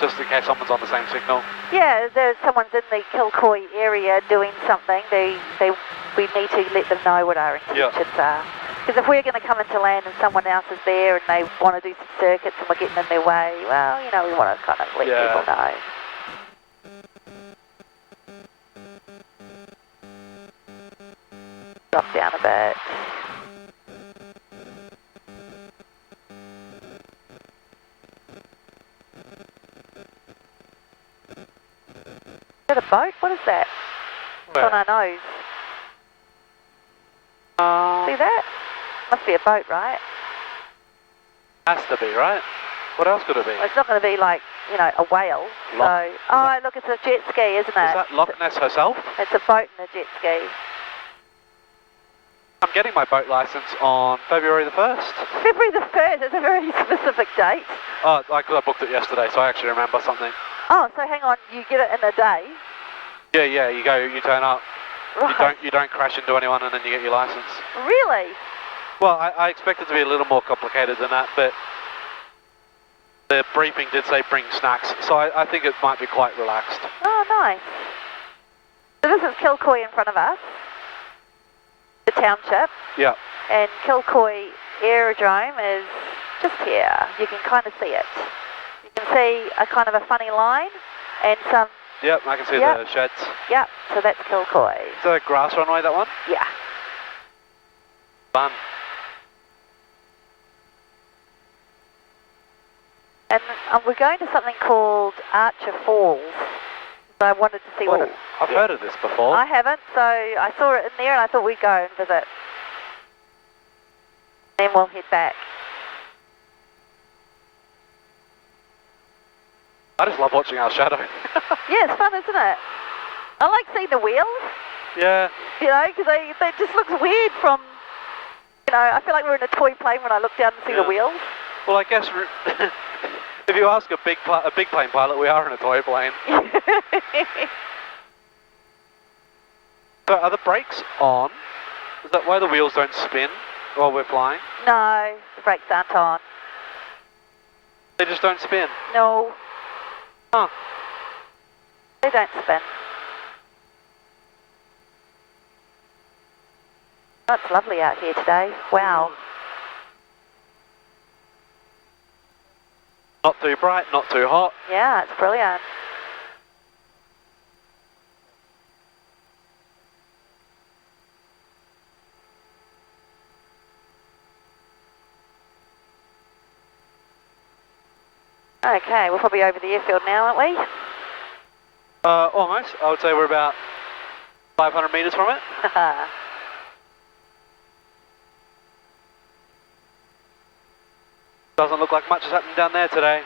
Just in case someone's on the same signal? Yeah, someone's in the Kilkoy area doing something. We need to let them know what our intentions are. Because if we're going to come into land and someone else is there and they want to do some circuits and we're getting in their way, well, you know, we want to kind of let people know. Drop down a bit. Is that a boat? What is that? Where? It's on our nose. See that? Must be a boat, right? Has to be, right? What else could it be? Well, it's not going to be like, you know, a whale. Oh, look, it's a jet ski, isn't it? Is that Loch Ness herself? It's a boat and a jet ski. I'm getting my boat license on February the 1st. February the 1st, it's a very specific date. Oh, I booked it yesterday, so I actually remember something. Oh, so hang on, you get it in a day? Yeah, you turn up. Right. You don't crash into anyone and then you get your license. Really? Well, I expect it to be a little more complicated than that, but the briefing did say bring snacks, so I think it might be quite relaxed. Oh, nice. So this is Kilkoy in front of us, the township. Yeah. And Kilkoy Aerodrome is just here. You can kind of see it. You can see a kind of a funny line and some... Yep, I can see the sheds. Yep, so that's Kilkoy. Is that a grass runway, that one? Yeah. Fun. And we're going to something called Archer Falls. So I wanted to see what it... I've heard of this before. I haven't, so I saw it in there and I thought we'd go and visit. Then we'll head back. I just love watching our shadow. Yeah, it's fun, isn't it? I like seeing the wheels. Yeah. You know, because they just look weird from, you know, I feel like we're in a toy plane when I look down and see the wheels. Well, I guess if you ask a big plane pilot, we are in a toy plane. So are the brakes on? Is that why the wheels don't spin while we're flying? No, the brakes aren't on. They just don't spin? No. Huh. They don't spin. Oh, it's lovely out here today. Wow. Not too bright, not too hot. Yeah, it's brilliant. Okay, we're probably over the airfield now, aren't we? Almost. I would say we're about 500 metres from it. Doesn't look like much is happening down there today.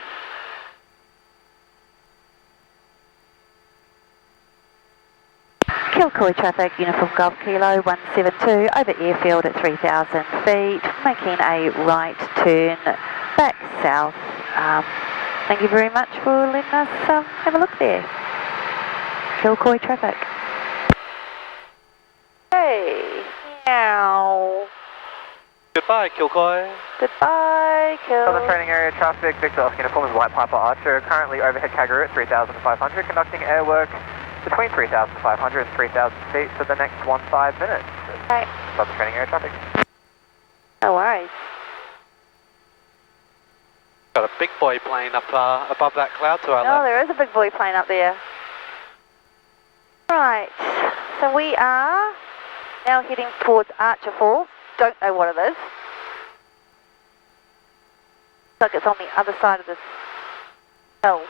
Kilkoy traffic, Uniform Golf Kilo 172, over airfield at 3,000 feet, making a right turn back south. Thank you very much for letting us have a look there. Kilkoy traffic. Hey, meow. Good Goodbye, Kilkoy. Goodbye, Southern training area traffic, Victor Oscar uniform is White Piper Archer, currently overhead Kangaroo at 3,500, conducting airwork between 3,500 and 3,000 feet for the next 15 minutes. Okay. Southern training area traffic. No worries. Got a big boy plane up above that cloud to our Oh, left. there is a big boy plane up there. Right, so we are now heading towards Archer Falls. Don't know what it is. Looks like it's on the other side of this hill.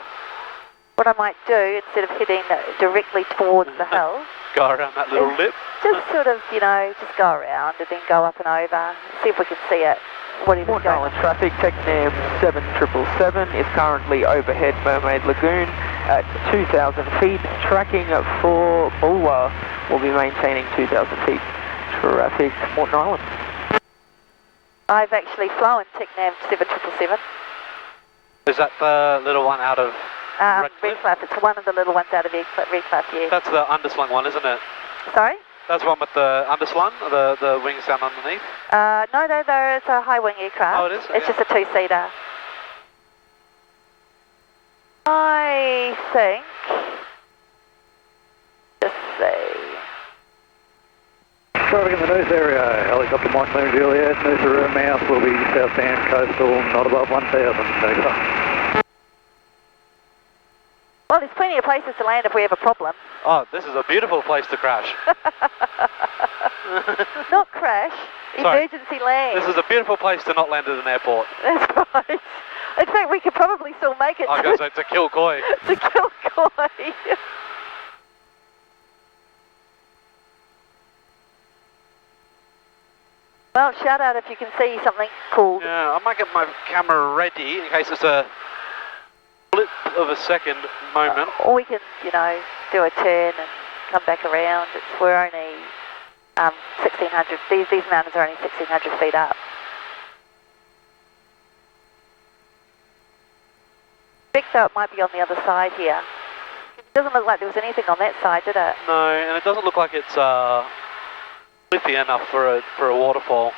What I might do, instead of heading directly towards the hill, Go around that little lip. just sort of, you know, just go around and then go up and over, see if we can see it. Whatever's Port going Island on. traffic, TechNav 7777 is currently overhead Mermaid Lagoon at 2,000 feet. Tracking for Bulwa will be maintaining 2,000 feet. Traffic, Morton Island. I've actually flown TechNav 7777. Is that the little one out of Redcliffe. It's one of the little ones out of Redcliffe, yeah. That's the underslung one, isn't it? Sorry? That's one with the underslung, the wings down underneath? No, it's a high wing aircraft. Oh, it is? It's Yeah. just a two-seater. I think, let's see. Traffic in the Noosa area, helicopter Mike Moon Juliet, Noosa room mouth will be southbound coastal, not above 1,000, Noosa. Well, there's plenty of places to land if we have a problem. Oh, this is a beautiful place to crash. Not crash, Sorry. emergency land. This is a beautiful place to not land at an airport. That's right. In fact, we could probably still make it I was going to say, to Kilkoy. to Kilkoy. Well, shout out if you can see something cool. Yeah, I might get my camera ready in case it's a blip of a second moment. Or we can, you know, do a turn and come back around. We're only 1,600. These mountains are only 1,600 feet up. I think though it might be on the other side here. It doesn't look like there was anything on that side, did it? No, and it doesn't look like it's cliffy enough for a waterfall.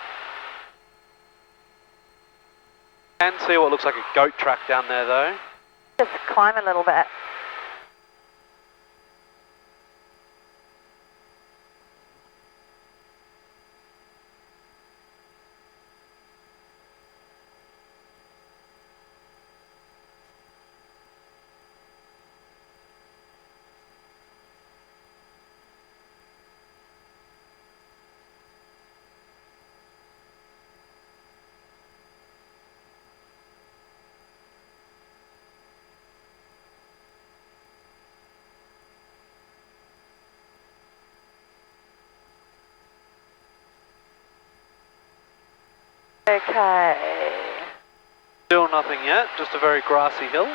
Can see what looks like a goat track down there though. Just climb a little bit. Okay. Still nothing yet, just a very grassy hill.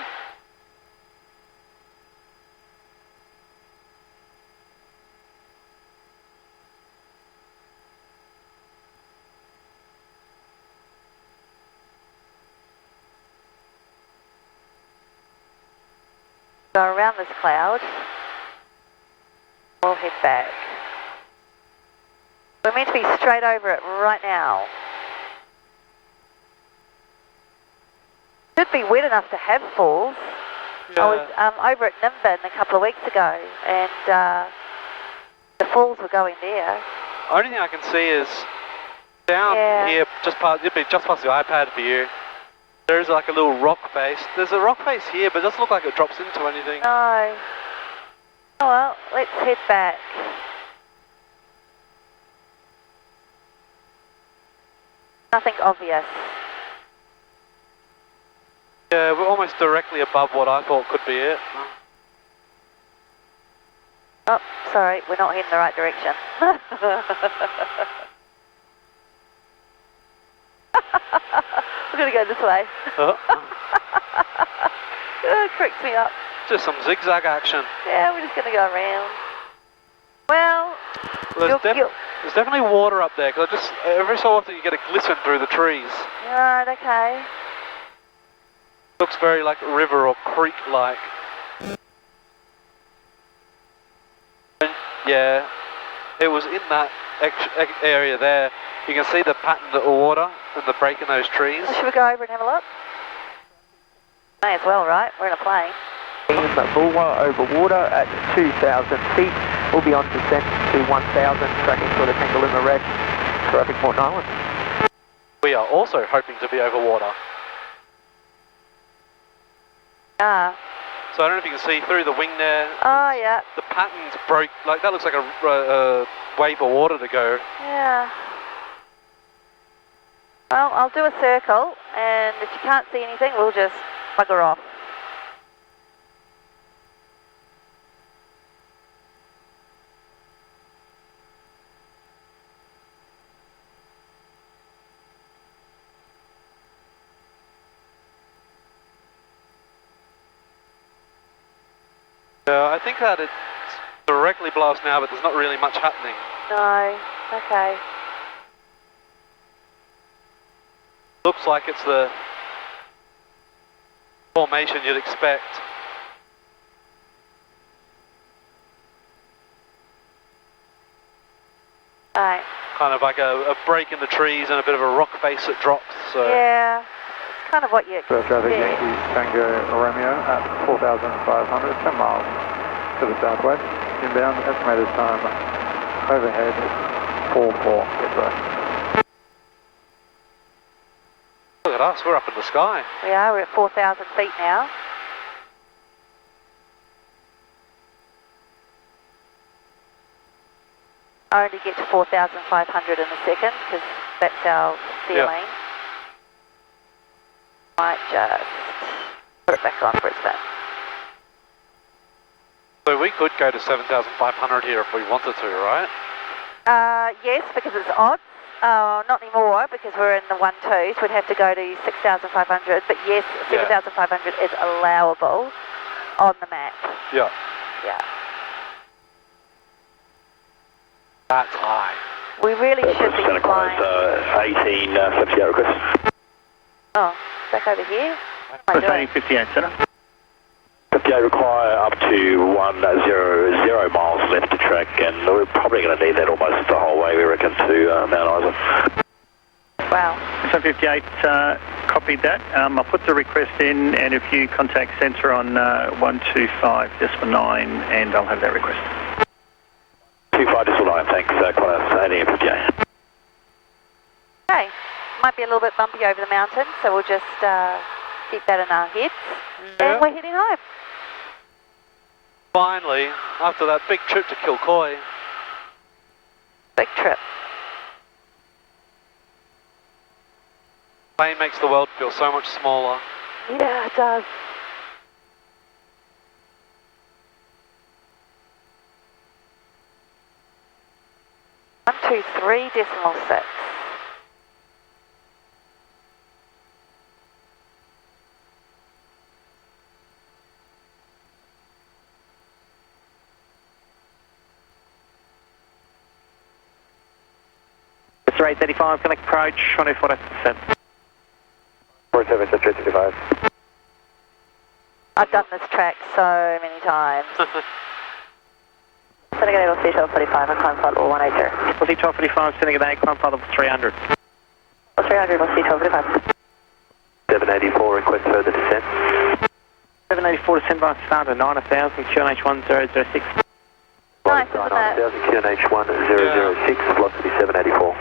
Go around this cloud. We'll head back. We're meant to be straight over it right now. Should be wet enough to have falls. Yeah. I was over at Nimbin a couple of weeks ago, and the falls were going there. Only thing I can see is down here, it'd be just past the iPad for you. There's like a little rock face. There's a rock face here, but it doesn't look like it drops into anything. No. Oh well, let's head back. Nothing obvious. Yeah, we're almost directly above what I thought could be it. Oh, sorry, we're not heading the right direction. We're going to go this way. It cracks me up. Just some zigzag action. Yeah, we're just going to go around. Well, there's definitely water up there, because every so often you get a glisten through the trees. Right, okay. Looks very like river or creek-like. Yeah, it was in that area there, you can see the pattern of the water and the break in those trees. Well, should we go over and have a look? May as well, right? We're in a plane. Bulwa over water at 2,000 feet. We'll be on descent to 1,000, tracking for the Tangalooma wreck, traffic Port Island. We are also hoping to be over water. Ah. So I don't know if you can see through the wing there. Oh, yeah. The pattern's broke, like that looks like a wave of water to go. Yeah. Well, I'll do a circle, and if you can't see anything, we'll just bugger off. I think that it's directly below us now, but there's not really much happening. No. Okay. Looks like it's the formation you'd expect. Right. Kind of like a break in the trees and a bit of a rock face that drops. So. Yeah. It's kind of what you expect. Traffic Yankee Tango Romeo at 4,500, 10 miles to the southwest. Inbound, estimated time overhead 4-4. Get right. Look at us, we're up in the sky. We are, we're at 4,000 feet now. I only get to 4,500 in a second because that's our ceiling. Yep. Might just put it back on Brisbane. So we could go to 7,500 here if we wanted to, right? Yes, because it's odds. Not anymore because we're in the 1-2s. We'd have to go to 6,500. But yes, 7,500 is allowable on the map. Yeah. Yeah. That's high. We really should be flying. 1858 request. Oh, back over here? What am I doing? 58, Center. 58 require up to 100 miles left to track, and we're probably going to need that almost the whole way, we reckon, to Mount Isa. Wow. So 58, copied that. I'll put the request in, and if you contact centre on 125.9, and I'll have that request. 25.9, thanks, Qantas, 1858. Okay. Might be a little bit bumpy over the mountain, so we'll just keep that in our heads. Yeah. And we're heading home. Finally, after that big trip to Kilkoy. Big trip. Plane makes the world feel so much smaller. Yeah, it does. One, 2, 3.6. It's 835, connect approach, 24%. 47, 365. I've done this track so many times. Senegal 1245, and climb flight level 180. We'll see 1245, Senegal climb flight level 300. 300, we'll see 1245. 784, request further descent. 784 descend by standard 9,000, QNH 1006. Nice, isn't it? 9,000, QNH 1006, velocity 784.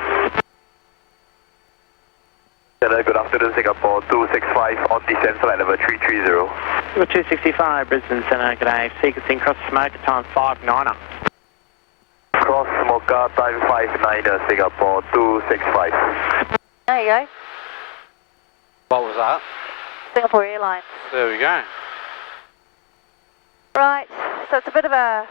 Hello, good afternoon, Singapore 265 on descent, flight level 330. Number 265, Brisbane Centre, g'day. Sequencing cross smoker, time 5-9er. Cross smoker, time 5-9er, Singapore 265. There you go. What was that? Singapore Airlines. There we go. Right, so it's a bit of a...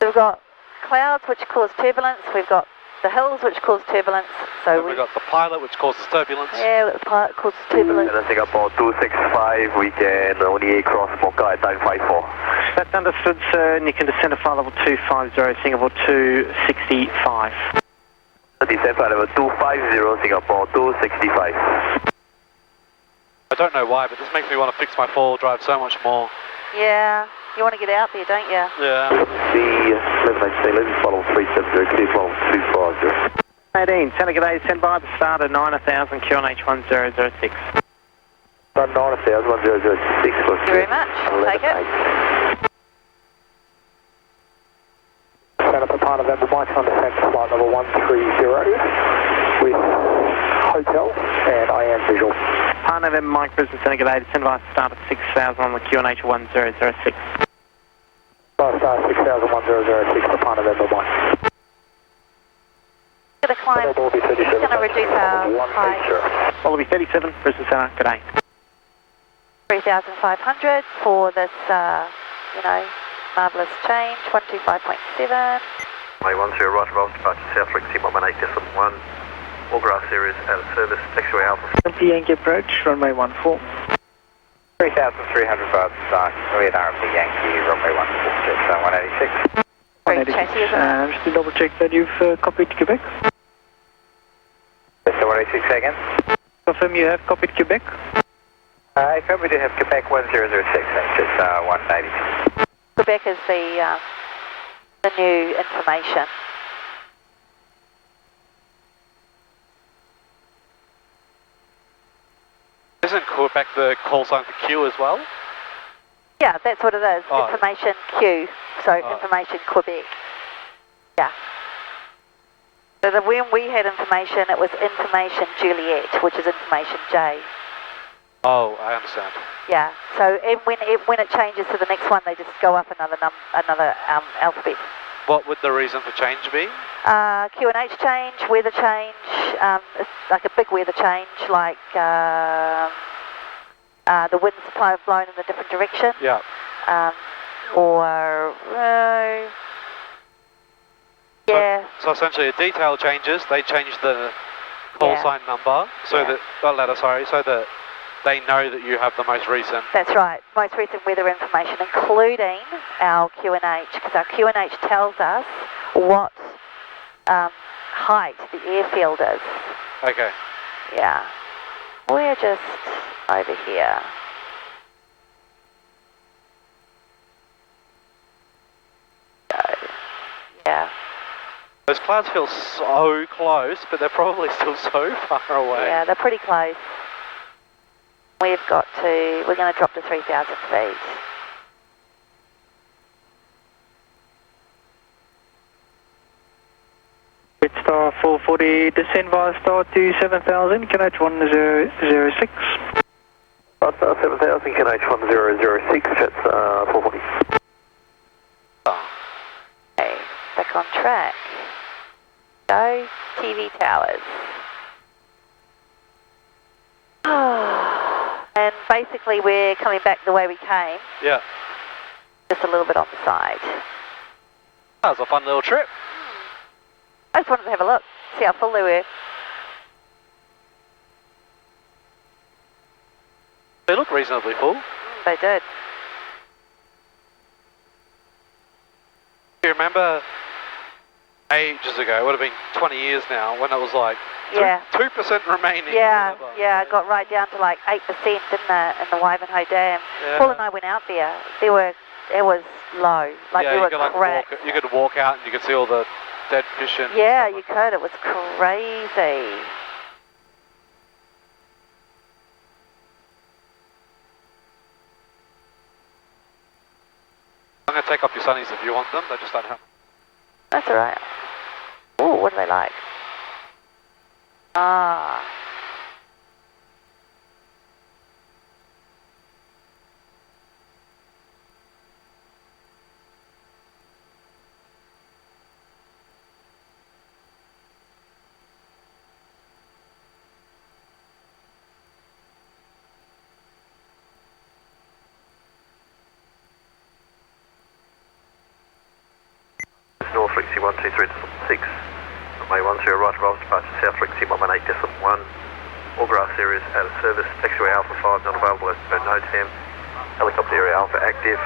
So we've got clouds which cause turbulence, we've got the hills which cause turbulence, so we've got the pilot which causes turbulence. Yeah, the pilot causes turbulence. And Singapore 265, we can only cross smoker at time 54. That's understood, sir, and you can descend to flight level 250, Singapore 265. Descend flight level 250, Singapore 265. I don't know why, but this makes me want to fix my four-wheel drive so much more. Yeah. You want to get out there, don't you? Yeah. The 11HC, leaving follow 370, clear follow 250. 18, Santa G'day, send by the start of 9000, QNH 1006. Start 9000, 1006. Thank you very much. I'll take it. Santa Papa November, Mike on descent, flight level 130 with hotel, and I am visual. Par November, Mike Brisbane, Santa G'day, send by the start of 6000 on the QNH 1006. Star 6000, 1006, Papa November, Mike. Going to climb. It's going to reduce our height. Wallaby 37, Brisbane Centre, G'day. 3,500 for this, you know, marvellous change, 125.7. May 10 right of departure south frequency 118.1. All grass areas out of service, taxiway Alpha. 20 Yankee approach, runway 14. 3,300 bars start, with RMP Yankee, runway 14, jet 186. Very chatty, isn't it? Just to double check that you've copied Quebec. So 186 again. Confirm you have copied Quebec. We do have Quebec 1006, just 180. Quebec is the new information. Isn't Quebec the call sign for Q as well? Yeah, that's what it is. Oh. Information Q. So information Quebec. Yeah. So when we had information, it was information Juliet, which is information J. Oh, I understand. Yeah. So when it changes to the next one, they just go up another alphabet. What would the reason for change be? Q&H change, weather change, it's like a big weather change, like the winds have blown in a different direction. Yeah. Yeah. So essentially, a detail changes. They change the call sign number, so that they know that you have the most recent. That's right. Most recent weather information, including our Q&H, because our Q&H tells us what height the airfield is. Okay. Yeah. We're just over here. So, yeah. Those clouds feel so close, but they're probably still so far away. Yeah, they're pretty close. We're going to drop to 3,000 feet. Red Star 440, descend via star to 7,000, QNH 1006. Star 7,000, QNH 1006, jets 440. Okay, back on track. Go, TV towers. And basically we're coming back the way we came. Yeah. Just a little bit on the side. That was a fun little trip. I just wanted to have a look, see how full they were. They look reasonably full. They did. Do you remember ages ago, it would have been 20 years now, when it was like 2% remaining? Yeah, yeah, it got right down to like 8%, didn't it, in the Wivenhoe Dam. Yeah. Paul and I went out there. It was low, like yeah, there were you cracks. you could walk out and you could see all the dead fish and yeah, you could. It was crazy. I'm going to take off your sunnies if you want them, they just don't have them. That's alright. Ooh, what do they like? Ah. North frequency 123.6. May 10 right of departure south frequency 118.1. All grass areas out of service. Taxiway Alpha 5 not available as per NOTAM. Helicopter area Alpha active.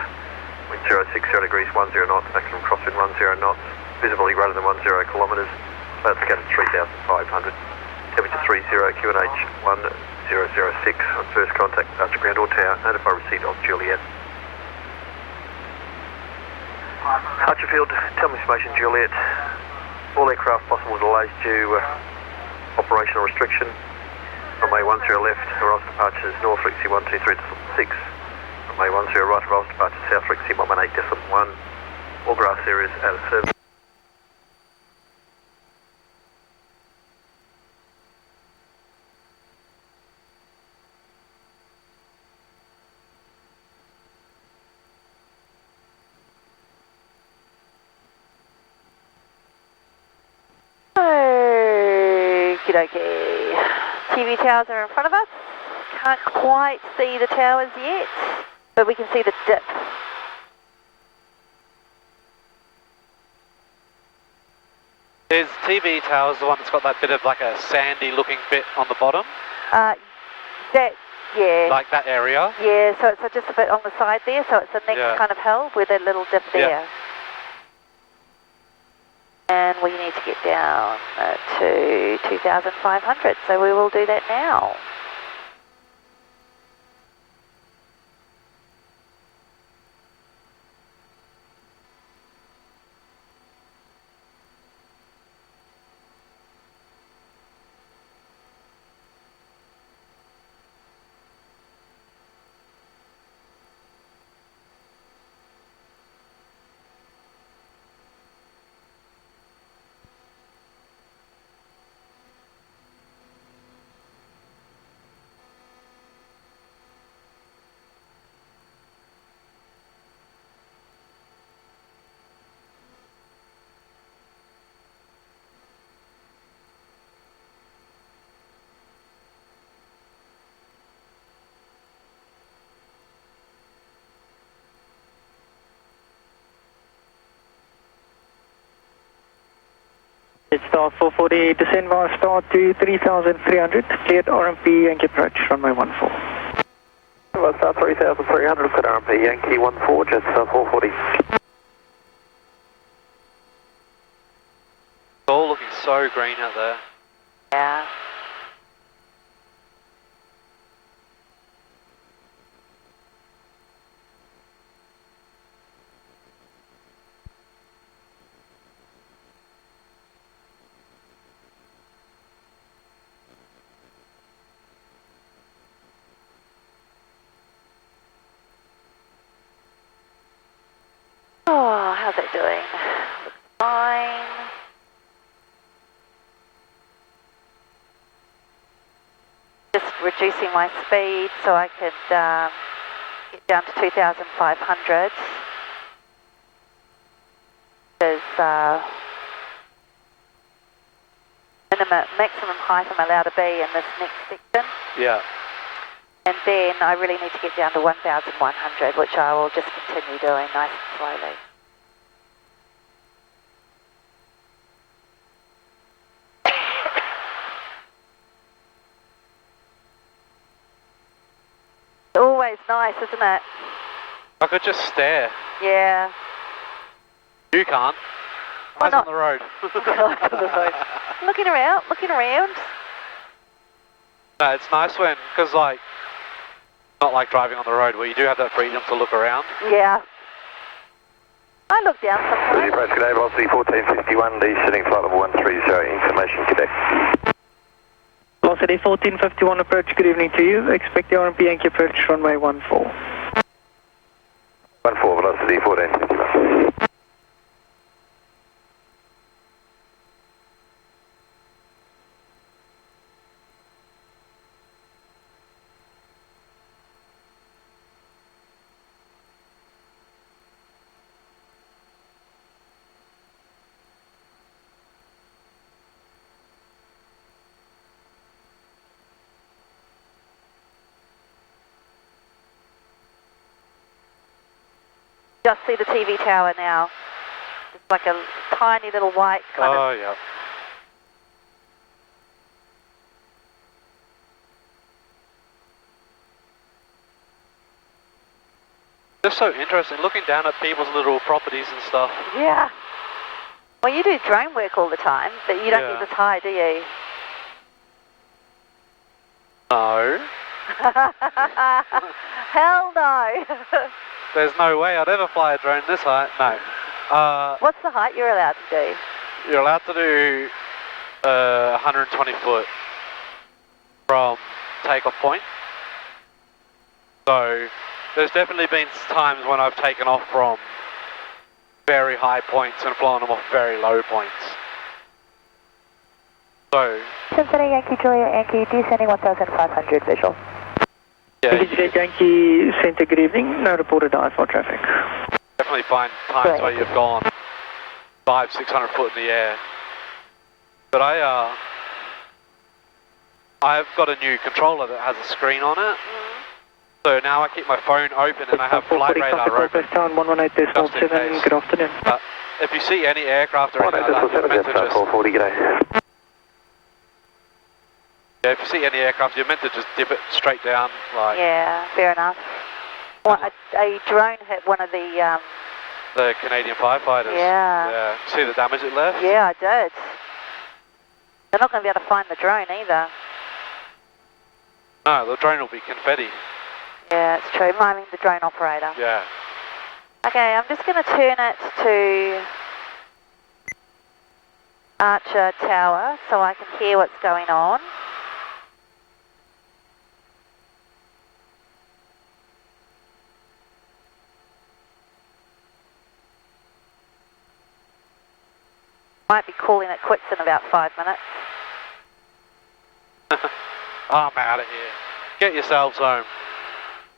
Wind 060 degrees 10 knots. Maximum crosswind 10 knots. Visibility greater than 10 kilometres. Cloud scattered 3,500. Temperature 30 QNH 1006. On first contact departure ground or tower. Notify receipt of Juliet. Hutcherfield, tell me information, Juliet. All aircraft possible delays due operational restriction. Runway 10 left, arrival departures north frequency 123.6. Runway 10 right, arrival departures south frequency 118.1. All grass areas out of service. Okey-dokey. TV towers are in front of us. Can't quite see the towers yet, but we can see the dip. Is TV Towers the one that's got that bit of like a sandy looking bit on the bottom? Yeah. Like that area? Yeah, so it's just a bit on the side there, so it's the next kind of hill with a little dip there. Yeah. And we need to get down to 2,500, so we will do that now. Star 440, descend via star to 3,300, cleared RMP, Yankee approach, runway 14. Star 3,300, cleared RMP, Yankee 14, jet star 440. It's all looking so green out there. Yeah. Oh, how's it doing? Looks fine. Just reducing my speed so I could get down to 2,500. Because maximum height I'm allowed to be in this next section. Yeah. And then I really need to get down to 1,100, which I will just continue doing nice and slowly. Always nice, isn't it? I could just stare. Yeah. You can't. Why Eyes not? on the road. Eyes on the road. Looking around, looking around. No, it's nice when, because like, not like driving on the road where you do have that freedom to look around. Yeah. I look down sometimes. Approach, good day, velocity 1451, descending flight level 130, information cadet. Velocity 1451 approach, good evening to you. Expect the RMP Yankee approach, runway 14. 14, velocity 1451. Just see the TV tower now. It's like a tiny little white kind of... Oh, yeah. Just so interesting, looking down at people's little properties and stuff. Yeah. Well, you do drone work all the time, but you don't get this high, do you? No. Hell no. There's no way I'd ever fly a drone this high. No. What's the height you're allowed to do? You're allowed to do 120 foot from takeoff point. So there's definitely been times when I've taken off from very high points and flown them off very low points. So Cincinnati Yankee Juliet Yankee descending 1,500 visual. yeah, Juliet Yankee Center, good evening. No reported IFR traffic. definitely find times where you've gone 500-600 foot in the air. But I've got a new controller that has a screen on it. So now I keep my phone open and I have flight radar open. Just in case. Good afternoon. If you see any aircraft or anything like that, you're meant to just... 440, g'day. Yeah, if you see any aircraft, you're meant to just dip it straight down, like... Yeah, fair enough. Well, a drone hit one of the Canadian firefighters. Yeah. Yeah. See the damage it left? Yeah, I did. They're not going to be able to find the drone either. No, the drone will be confetti. Yeah, it's true. I mean, the drone operator. Yeah. Okay, I'm just going to turn it to Archer Tower so I can hear what's going on. Might be calling it quits in about 5 minutes. I'm out of here. Get yourselves home.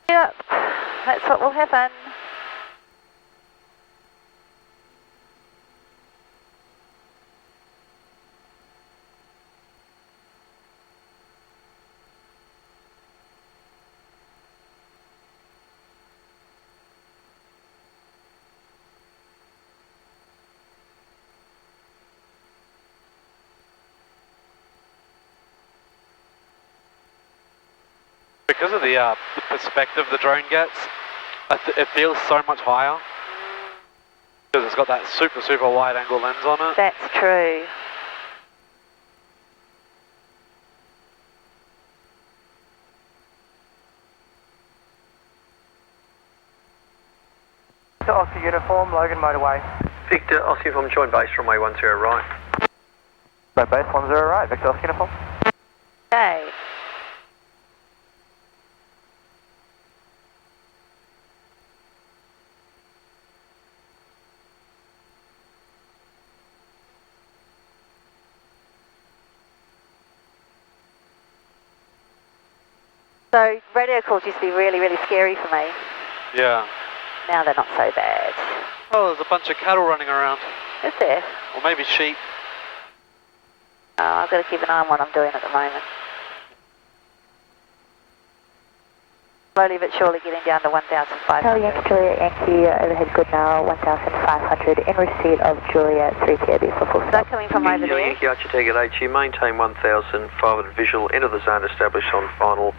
Yep, that's what will happen. Because of the perspective the drone gets, it feels so much higher. Because it's got that super wide angle lens on it. That's true. Victor Oscar uniform, Logan motorway. Victor, Oscar uniform, join base, runway 10 right. Join base 10 right, Victor Oscar uniform. Okay. So radio calls used to be really, really scary for me. Yeah. Now they're not so bad. Oh, there's a bunch of cattle running around. Is there? Or maybe sheep. Oh, I've got to keep an eye on what I'm doing at the moment. Slowly but surely getting down to 1,500. Charlie Yankee Juliet Yankee overhead good now 1,500 in receipt of Juliet 3 KB for full stop. Is that coming from over there? Yankee Archer Target HU, maintain 1,500 visual, enter the zone established on final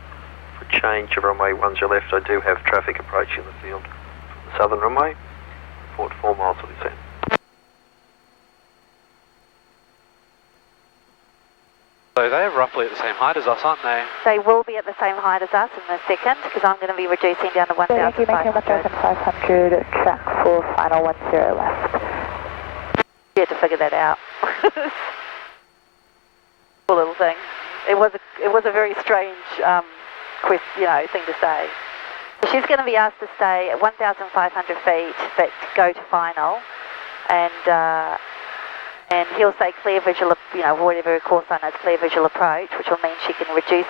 for change of runway 10 left. I do have traffic approaching the field from the southern runway, report 4 miles to this end. So they're roughly at the same height as us, aren't they? They will be at the same height as us in a second, because I'm going to be reducing down to 1,500. Yankee 1,500, track for final 10 left. You had to figure that out. Poor little thing. It was a very strange thing to say. So she's going to be asked to stay at 1,500 feet, but go to final, and he'll say clear visual, whatever course sign is clear visual approach, which will mean she can reduce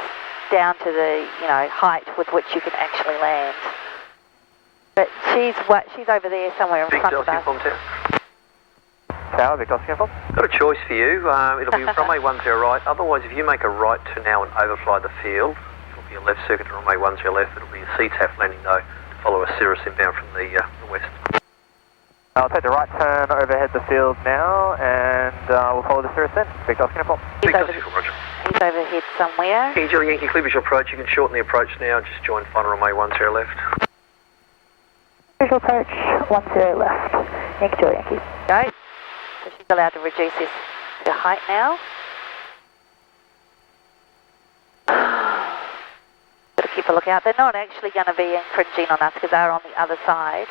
down to the, height with which you can actually land. But she's over there somewhere in front of us. Tower, Victor Oscar. Got a choice for you. It'll be runway 10 right. Otherwise, if you make a right to now and overfly the field, it'll be a left circuit to runway 10 left. It'll be a CTAF landing though, to follow a Cirrus inbound from the west. I'll take the right turn overhead the field now, and we'll follow the Cirrus then. Victor Oscar uniform. He's overhead somewhere. Yankee clear visual approach. You can shorten the approach now. Just join final runway 10 left. Visual approach 10 left. Yankee Juliet Yankee. Go. So she's allowed to reduce her height now. Got to keep a lookout. They're not actually going to be infringing on us because they're on the other side.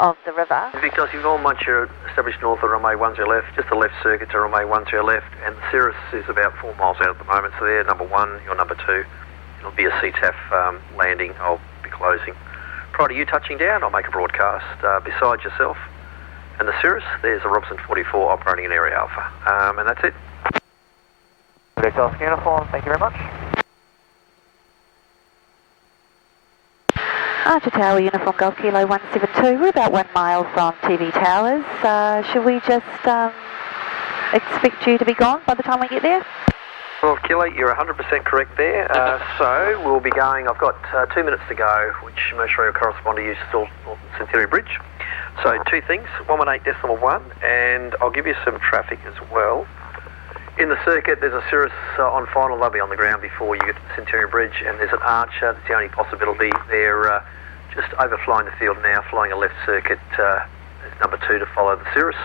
of the river. Victor, you've gone once you're established north of runway 10 left, just a left circuit to runway 10 left, and Cirrus is about 4 miles out at the moment, so they're number 1, you're number 2. It'll be a CTAF landing. I'll be closing. Prior to you touching down, I'll make a broadcast beside yourself and the Cirrus. There's a Robson 44 operating in Area Alpha, and that's it. Victor Oscar Uniform, thank you very much. Archer Tower, Uniform Golf Kilo 172. We're about 1 mile from TV Towers. Should we just expect you to be gone by the time we get there? Well, Kilo, you're 100% correct there. So we'll be going, I've got 2 minutes to go, which most will correspond to you still Northern Centenary Bridge. So 2 things, 118.1, and I'll give you some traffic as well. In the circuit, there's a Cirrus on final. They'll be on the ground before you get to the Centenary Bridge, and there's an Archer. That's the only possibility. They're just overflying the field now, flying a left circuit as number 2 to follow the Cirrus.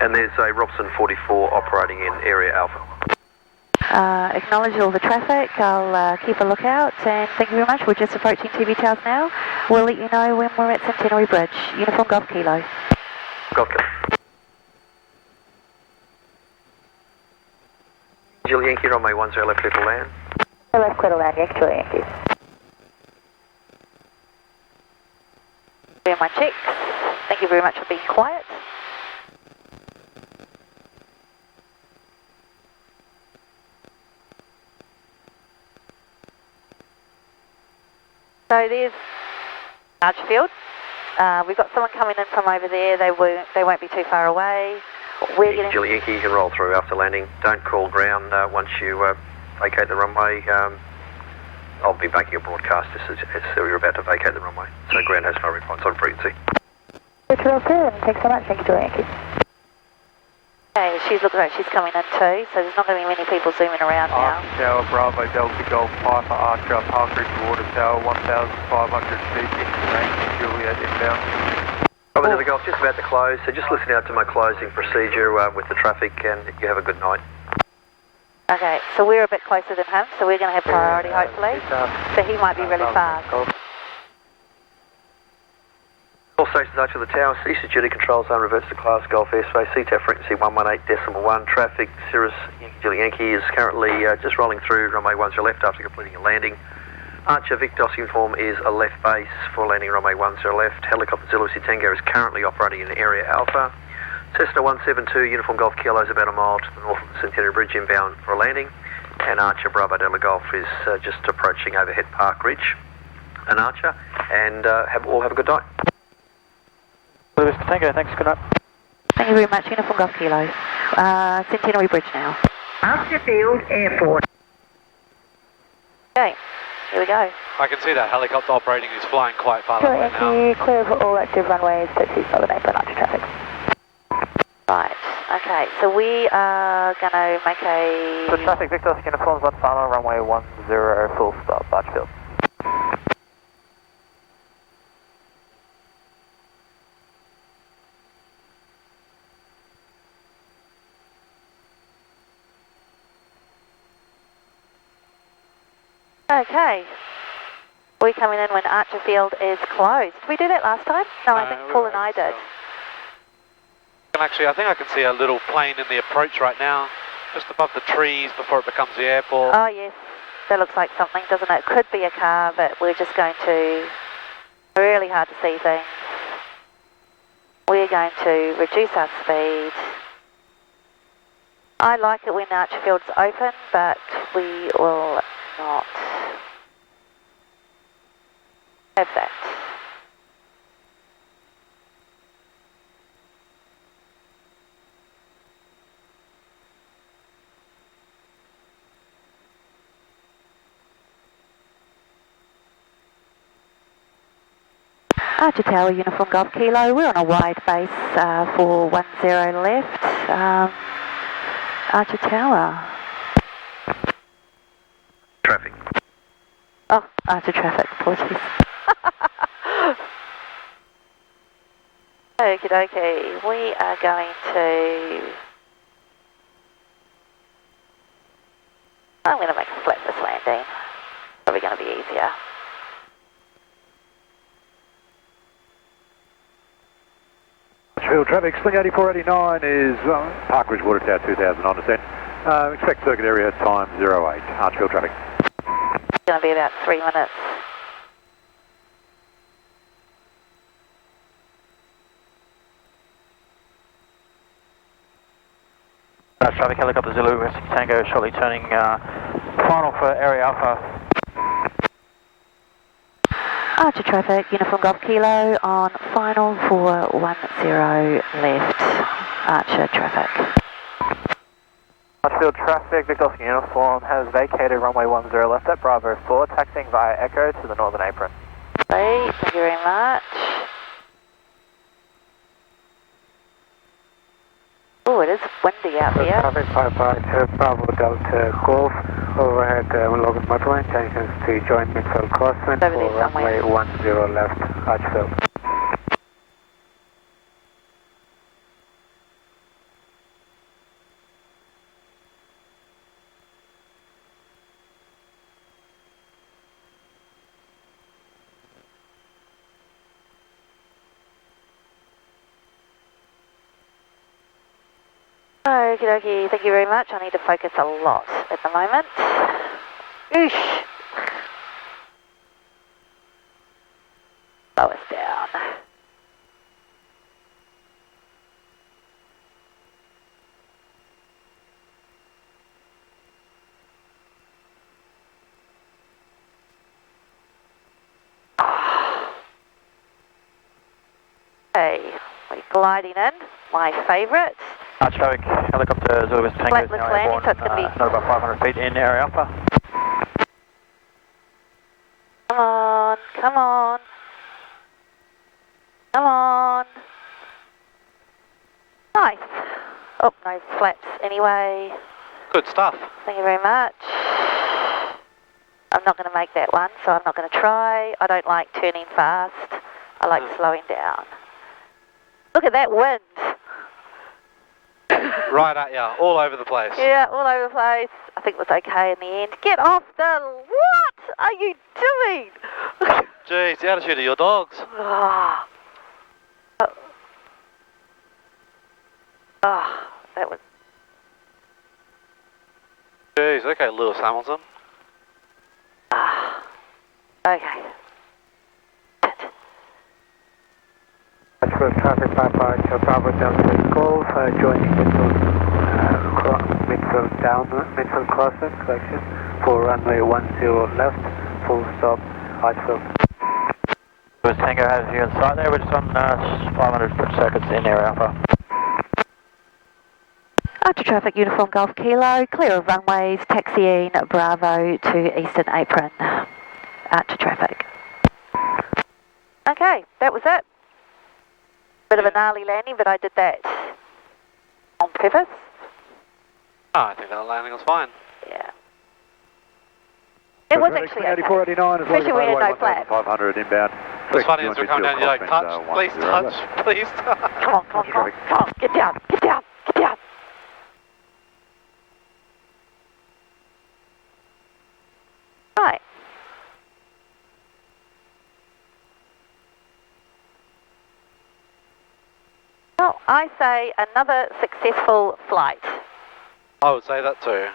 And there's a Robson 44 operating in Area Alpha. Acknowledge all the traffic. I'll keep a lookout, and thank you very much. We're just approaching TV Towers now. We'll let you know when we're at Centenary Bridge. Uniform Golf Kilo. Golf Kilo. Julie Yankee, runway 10 left, clear to land. Left, clear to land, Yankee, Julie Yankee. Doing my checks. Thank you very much for being quiet. So there's Archfield. We've got someone coming in from over there. They won't be too far away. We're getting... Julie Yankee, you can roll through after landing. Don't call ground once you vacate the runway. I'll be making a broadcast as you're about to vacate the runway. So ground has no response on frequency. Virtual good. Thanks so much. Thank you, Julie Yankee. Okay, she's looking like she's coming in too, so there's not going to be many people zooming around now. Archer Tower, Bravo, Delta, Golf, Piper, Archer, Park Ridge, Water Tower, 1,500 feet, into range, Juliet, inbound. Bravo, Delta, Golf, just about to close, so just listen out to my closing procedure with the traffic, and you have a good night. Okay, so we're a bit closer than him, so we're going to have priority, hopefully. So he might be really fast. All stations Archer the Tower, cease duty control zone, reverts to class Golf airspace, CTAF frequency 118.1, traffic, Cirrus Julie Yankee is currently just rolling through runway 10 left after completing a landing. Archer Victor uniform is a left base for landing runway 10 left. Helicopter Zulu Whiskey Tango is currently operating in Area Alpha. Cessna 172 Uniform Golf Kilo is about a mile to the north of the Centenary Bridge inbound for a landing. And Archer Bravo Delta Golf is just approaching overhead Park Ridge. And Archer, and all have a good night. Lewis Tango, thanks, good night. Thank you very much, Uniform Golf Kilo. Centenary Bridge now. Archerfield Airport. Okay, here we go. I can see that helicopter operating is flying quite far that way now. Clear for all active runways, taxi southern apron, Archer traffic. Right, okay, so we are going to make a... So traffic, Victor Oscar Uniforms on final, runway 10, full stop, Archfield. Okay. We're coming in when Archerfield is closed. Did we do that last time? No, I think Paul and I did. Actually, I think I can see a little plane in the approach right now, just above the trees before it becomes the airport. Oh, yes. That looks like something, doesn't it? It could be a car, but we're just going to... Really hard to see things. We're going to reduce our speed. I like it when Archerfield's open, but we will not have that. Archer Tower, Uniform Golf Kilo, we're on a wide base for 10 left. Archer Tower. Traffic. Oh, Archer traffic, apologies. Okie dokie, we are going to... I'm going to make a flapless landing. Probably going to be easier. Archfield traffic, Sling 8489 is Park Ridge Water Tower 2000 on descent. Expect circuit area time 08, Archfield traffic. It's going to be about 3 minutes. Traffic helicopter Zulu, West Tango, shortly turning final for area Alpha. Archer traffic, Uniform Golf Kilo on final 410 left. Archer traffic. Archfield traffic, Victor Oscar Uniform has vacated runway 10 left at Bravo 4, taxiing via Echo to the northern apron. Great, thank you very much. Oh, it is windy out here. Traffic 55 Bravo Delta Golf, overhead Logan motorway, intentions to join midfield crosswind for runway 10 left, Archfield. Okie dokie, thank you very much. I need to focus a lot at the moment. Oosh. Slow us down. Okay, we're gliding in. My favourite. Archer traffic, helicopter Zulu West Tango is Flatless now landing, airborne, so it's going to be... not about 500 feet in area Alpha. Come on, come on. Come on. Nice. Oh, no flaps anyway. Good stuff. Thank you very much. I'm not going to make that one, so I'm not going to try. I don't like turning fast. I like slowing down. Look at that wind. Right at ya, all over the place. Yeah, all over the place. I think it was okay in the end. Get off the... What are you doing? Jeez, the attitude of your dogs. That was... Jeez, okay, Lewis Hamilton. Okay. Archfield traffic 55 Bravo Delta Golf, joining midfield crossing collection for runway 10 left, full stop, Archfield. West Tango has you in sight there, we're just on 500 foot circuits in area Alpha. Archer traffic, Uniform Golf Kilo, clear of runways, taxiing Bravo to Eastern Apron. Archer traffic. Okay, that was it. Bit of a gnarly landing, but I did that on purpose. Oh, I think that landing was fine. Yeah. It was actually okay. 8489 is Especially when you had no flaps. 500 inbound. It's funny as we're coming down, you're like, touch, please touch, please touch. Come on, come on, come on, come on, get down, get down, get down. Right. Well, I say another successful flight. I would say that too.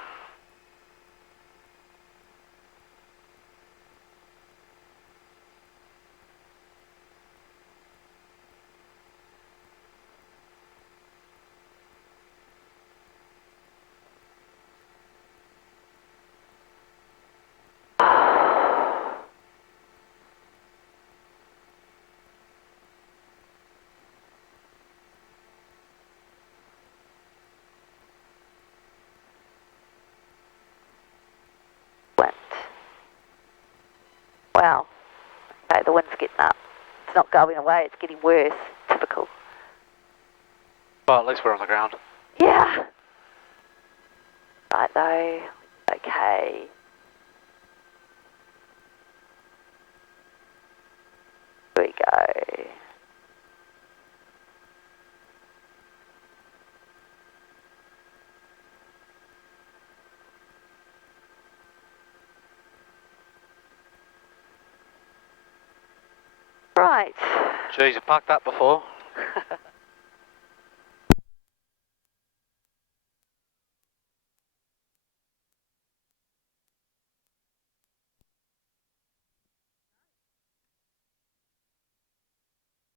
Wow. Okay, the wind's getting up. It's not going away, it's getting worse. Typical. Well, at least we're on the ground. Yeah. Right though. Okay. Here we go. Right. Jeez, you parked that before.